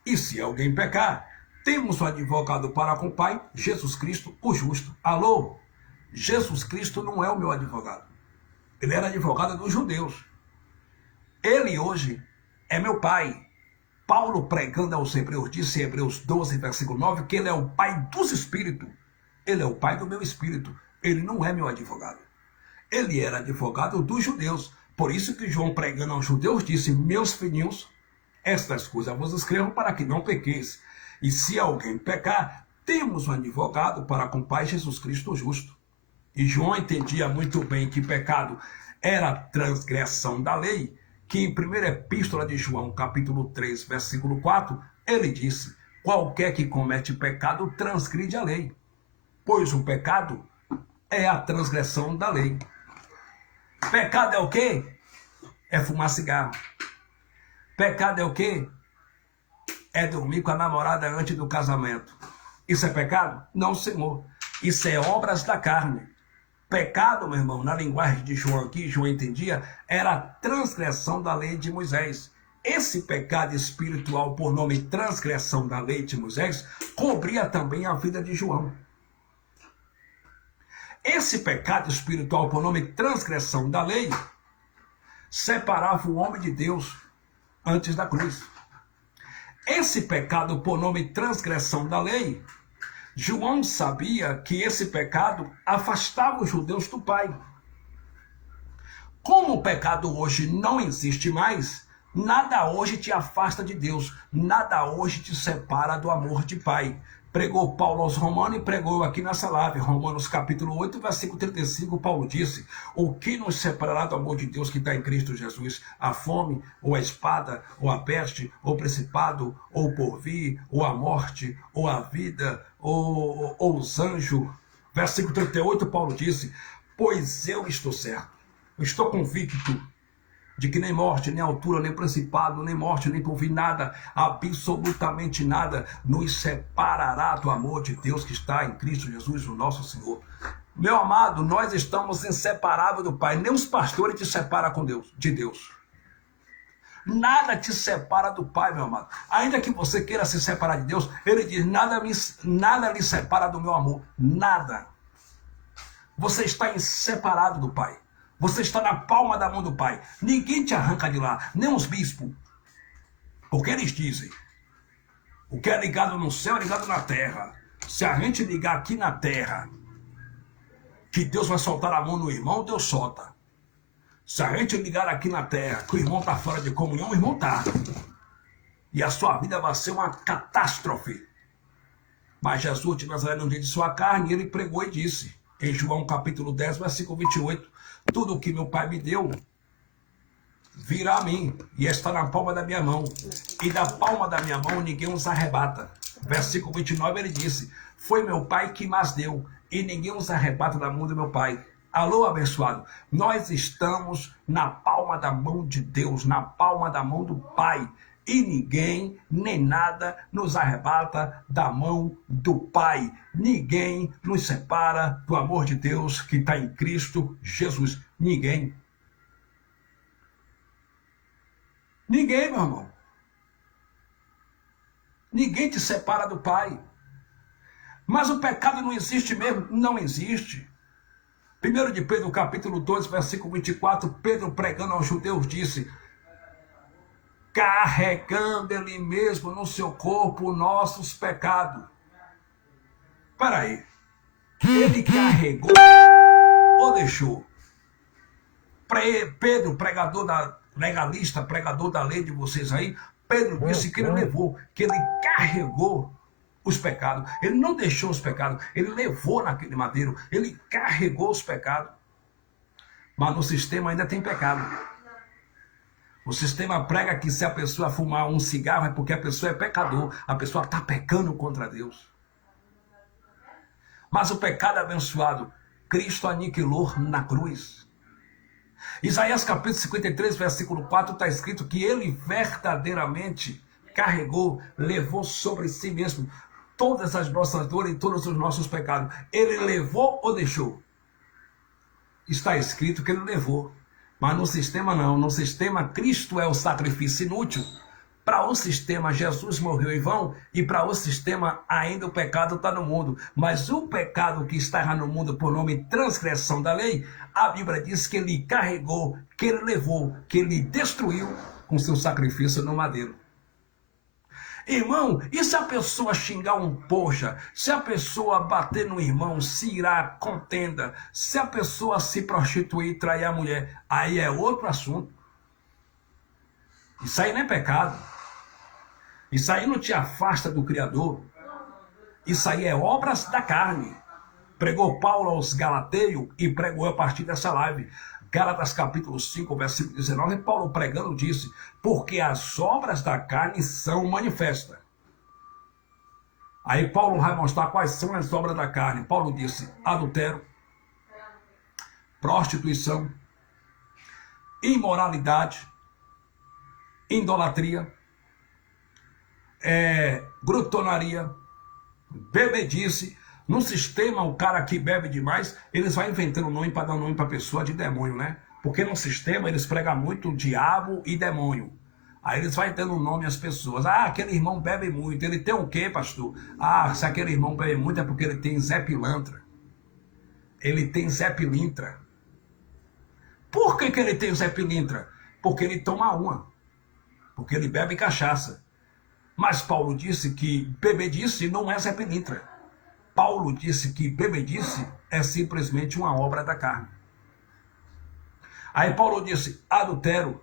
E se alguém pecar, temos um advogado para com o Pai, Jesus Cristo, o justo. Alô? Jesus Cristo não é o meu advogado. Ele era advogado dos judeus. Ele hoje é meu pai. Paulo, pregando aos Hebreus, disse em Hebreus 12, versículo 9, que ele é o pai dos espíritos. Ele é o pai do meu espírito. Ele não é meu advogado. Ele era advogado dos judeus. Por isso que João, pregando aos judeus, disse: meus filhinhos, estas coisas vos escrevo para que não pequeis. E se alguém pecar, temos um advogado para com o Pai, Jesus Cristo justo. E João entendia muito bem que pecado era transgressão da lei, que em 1 Epístola de João, capítulo 3, versículo 4, ele disse: qualquer que comete pecado transgride a lei, pois o pecado é a transgressão da lei. Pecado é o quê? É fumar cigarro. Pecado é o quê? É dormir com a namorada antes do casamento. Isso é pecado? Não, Senhor. Isso é obras da carne. Pecado, meu irmão, na linguagem de João aqui, João entendia, era a transgressão da lei de Moisés. Esse pecado espiritual, por nome transgressão da lei de Moisés, cobria também a vida de João. Esse pecado espiritual, por nome transgressão da lei, separava o homem de Deus antes da cruz. Esse pecado, por nome transgressão da lei, João sabia que esse pecado afastava os judeus do Pai. Como o pecado hoje não existe mais, nada hoje te afasta de Deus, nada hoje te separa do amor de Pai. Pregou Paulo aos Romanos e pregou aqui nessa live, Romanos capítulo 8, versículo 35, Paulo disse: o que nos separará do amor de Deus que está em Cristo Jesus? A fome, ou a espada, ou a peste, ou o principado, ou o porvir, ou a morte, ou a vida, ou os anjos. Versículo 38, Paulo disse: pois eu estou certo, eu estou convicto de que nem morte, nem altura, nem principado, nem morte, nem porvir, nada, absolutamente nada, nos separará do amor de Deus que está em Cristo Jesus, o nosso Senhor. Meu amado, nós estamos inseparáveis do Pai. Nem os pastores te separam com Deus, de Deus. Nada te separa do Pai, meu amado. Ainda que você queira se separar de Deus, ele diz: nada lhe separa do meu amor. Nada. Você está inseparado do Pai. Você está na palma da mão do Pai. Ninguém te arranca de lá, nem os bispos. Porque eles dizem: o que é ligado no céu é ligado na terra. Se a gente ligar aqui na terra, que Deus vai soltar a mão no irmão, Deus solta. Se a gente ligar aqui na terra, que o irmão está fora de comunhão, o irmão está. E a sua vida vai ser uma catástrofe. Mas Jesus de Nazaré, no dia de sua carne, ele pregou e disse, em João capítulo 10, versículo 28, tudo o que meu Pai me deu virá a mim e está na palma da minha mão. E da palma da minha mão ninguém os arrebata. Versículo 29 ele disse: foi meu Pai que mas deu e ninguém os arrebata da mão do meu Pai. Alô, abençoado, nós estamos na palma da mão de Deus, na palma da mão do Pai. E ninguém, nem nada, nos arrebata da mão do Pai. Ninguém nos separa do amor de Deus que está em Cristo Jesus. Ninguém. Ninguém, meu irmão. Ninguém te separa do Pai. Mas o pecado não existe mesmo? Não existe. 1 de Pedro, capítulo 2, versículo 24, Pedro, pregando aos judeus, disse: carregando ele mesmo no seu corpo nossos pecados. Espera aí. Ele carregou ou deixou? Pedro, pregador legalista, pregador da lei de vocês aí, Pedro disse que ele levou, que ele carregou os pecados. Ele não deixou os pecados, ele levou naquele madeiro, ele carregou os pecados. Mas no sistema ainda tem pecado. O sistema prega que se a pessoa fumar um cigarro é porque a pessoa é pecador. A pessoa está pecando contra Deus. Mas o pecado abençoado, Cristo aniquilou na cruz. Isaías capítulo 53, versículo 4, está escrito que ele verdadeiramente carregou, levou sobre si mesmo todas as nossas dores e todos os nossos pecados. Ele levou ou deixou? Está escrito que ele levou. Mas no sistema não. No sistema, Cristo é o sacrifício inútil. Para o sistema, Jesus morreu em vão, e para o sistema, ainda o pecado está no mundo. Mas o pecado que está no mundo por nome de transgressão da lei, a Bíblia diz que ele carregou, que ele levou, que ele destruiu com seu sacrifício no madeiro. Irmão, e se a pessoa xingar um poxa, se a pessoa bater no irmão, se irá contenda, se a pessoa se prostituir, trair a mulher, aí é outro assunto. Isso aí não é pecado. Isso aí não te afasta do Criador. Isso aí é obras da carne. Pregou Paulo aos Galateios e pregou a partir dessa live. Gálatas capítulo 5, versículo 19, Paulo pregando disse, porque as obras da carne são manifestas. Aí Paulo vai mostrar quais são as obras da carne. Paulo disse, adultério, prostituição, imoralidade, idolatria, glutonaria, bebedice. No sistema, o cara que bebe demais, eles vão inventando nome para dar nome para pessoa de demônio, né? Porque no sistema eles pregam muito diabo e demônio. Aí eles vão dando nome às pessoas. Ah, aquele irmão bebe muito. Ele tem o quê, pastor? Ah, se aquele irmão bebe muito é porque ele tem Zé Pilantra. Ele tem Zé Pilintra. Por que ele tem Zé Pilintra? Porque ele toma uma. Porque ele bebe cachaça. Mas Paulo disse que bebedice não é Zé Pilintra. Paulo disse que bebedice é simplesmente uma obra da carne. Aí Paulo disse, adultério.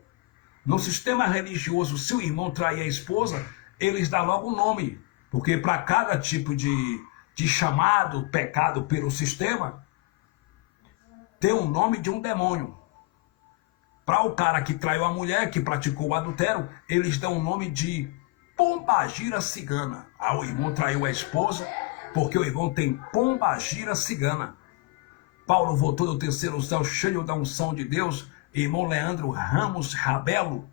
No sistema religioso, se o irmão trair a esposa, eles dão logo um nome. Porque para cada tipo de chamado pecado pelo sistema, tem um nome de um demônio. Para o cara que traiu a mulher, que praticou o adultério, eles dão o nome de pombagira cigana. Ah, o irmão traiu a esposa, porque o irmão tem pombagira cigana. Paulo voltou do terceiro céu cheio da unção de Deus. Irmão Leandro Ramos Rabelo,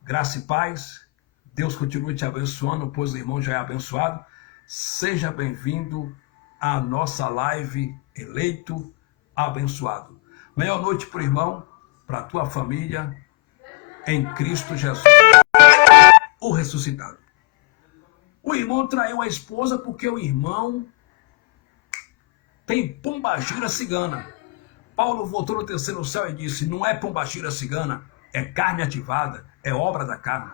graça e paz. Deus continue te abençoando, pois o irmão já é abençoado. Seja bem-vindo à nossa live Eleito Abençoado. Melhor noite para o irmão, para a tua família, em Cristo Jesus, o ressuscitado. O irmão traiu a esposa porque o irmão tem pombagira cigana. Paulo voltou no terceiro céu e disse, não é pombagira cigana, é carne ativada, é obra da carne.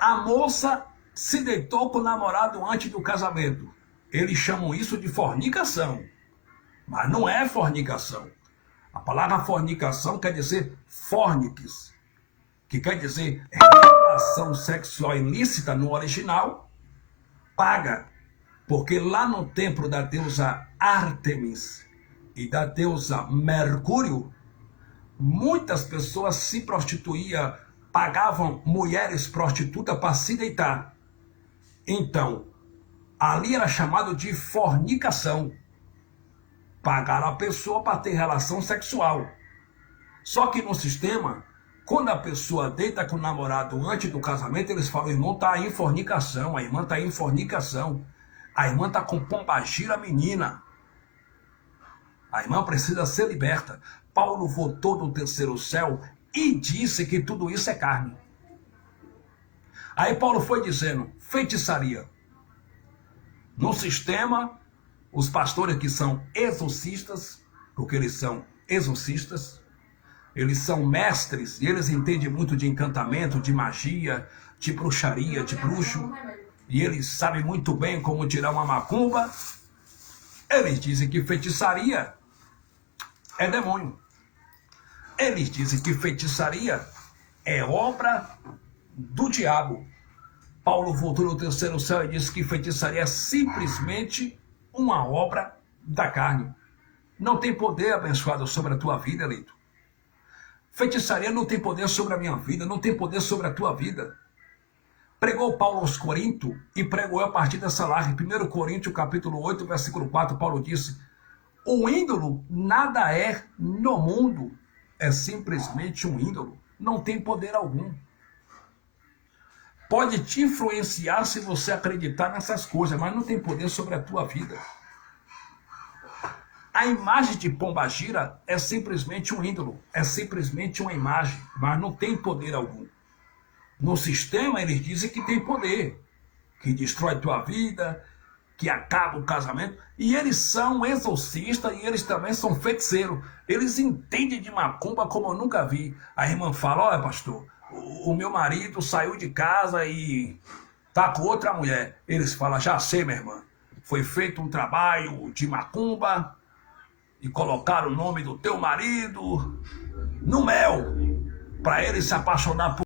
A moça se deitou com o namorado antes do casamento. Eles chamam isso de fornicação, mas não é fornicação. A palavra fornicação quer dizer forniques, que quer dizer relação sexual ilícita no original, paga. Porque lá no templo da deusa Ártemis e da deusa Mercúrio, muitas pessoas se prostituíam, pagavam mulheres prostitutas para se deitar. Então, ali era chamado de fornicação. Pagaram a pessoa para ter relação sexual. Só que no sistema, quando a pessoa deita com o namorado antes do casamento, eles falam, o irmão está em fornicação, a irmã está em fornicação. A irmã está com pombagira menina. A irmã precisa ser liberta. Paulo voltou do terceiro céu e disse que tudo isso é carne. Aí Paulo foi dizendo, feitiçaria. No sistema, os pastores que são exorcistas, porque eles são exorcistas, eles são mestres e eles entendem muito de encantamento, de magia, de bruxaria, de bruxo. E eles sabem muito bem como tirar uma macumba. Eles dizem que feitiçaria é demônio. Eles dizem que feitiçaria é obra do diabo. Paulo voltou no terceiro céu e disse que feitiçaria é simplesmente uma obra da carne. Não tem poder abençoado sobre a tua vida, eleito. Feitiçaria não tem poder sobre a minha vida, não tem poder sobre a tua vida. pregou Paulo aos Coríntios e pregou a partir dessa larga. Em 1 Coríntios, capítulo 8, versículo 4, Paulo disse: o ídolo nada é no mundo, é simplesmente um ídolo, não tem poder algum. Pode te influenciar se você acreditar nessas coisas, mas não tem poder sobre a tua vida. A imagem de pombagira é simplesmente um ídolo, é simplesmente uma imagem, mas não tem poder algum. No sistema eles dizem que tem poder, que destrói tua vida, que acaba o casamento, e eles são exorcistas e eles também são feiticeiros. Eles entendem de macumba como eu nunca vi. A irmã fala: olha, pastor, o meu marido saiu de casa e tá com outra mulher. Eles falam: já sei, minha irmã, foi feito um trabalho de macumba e colocaram o nome do teu marido no mel, para ele se apaixonar por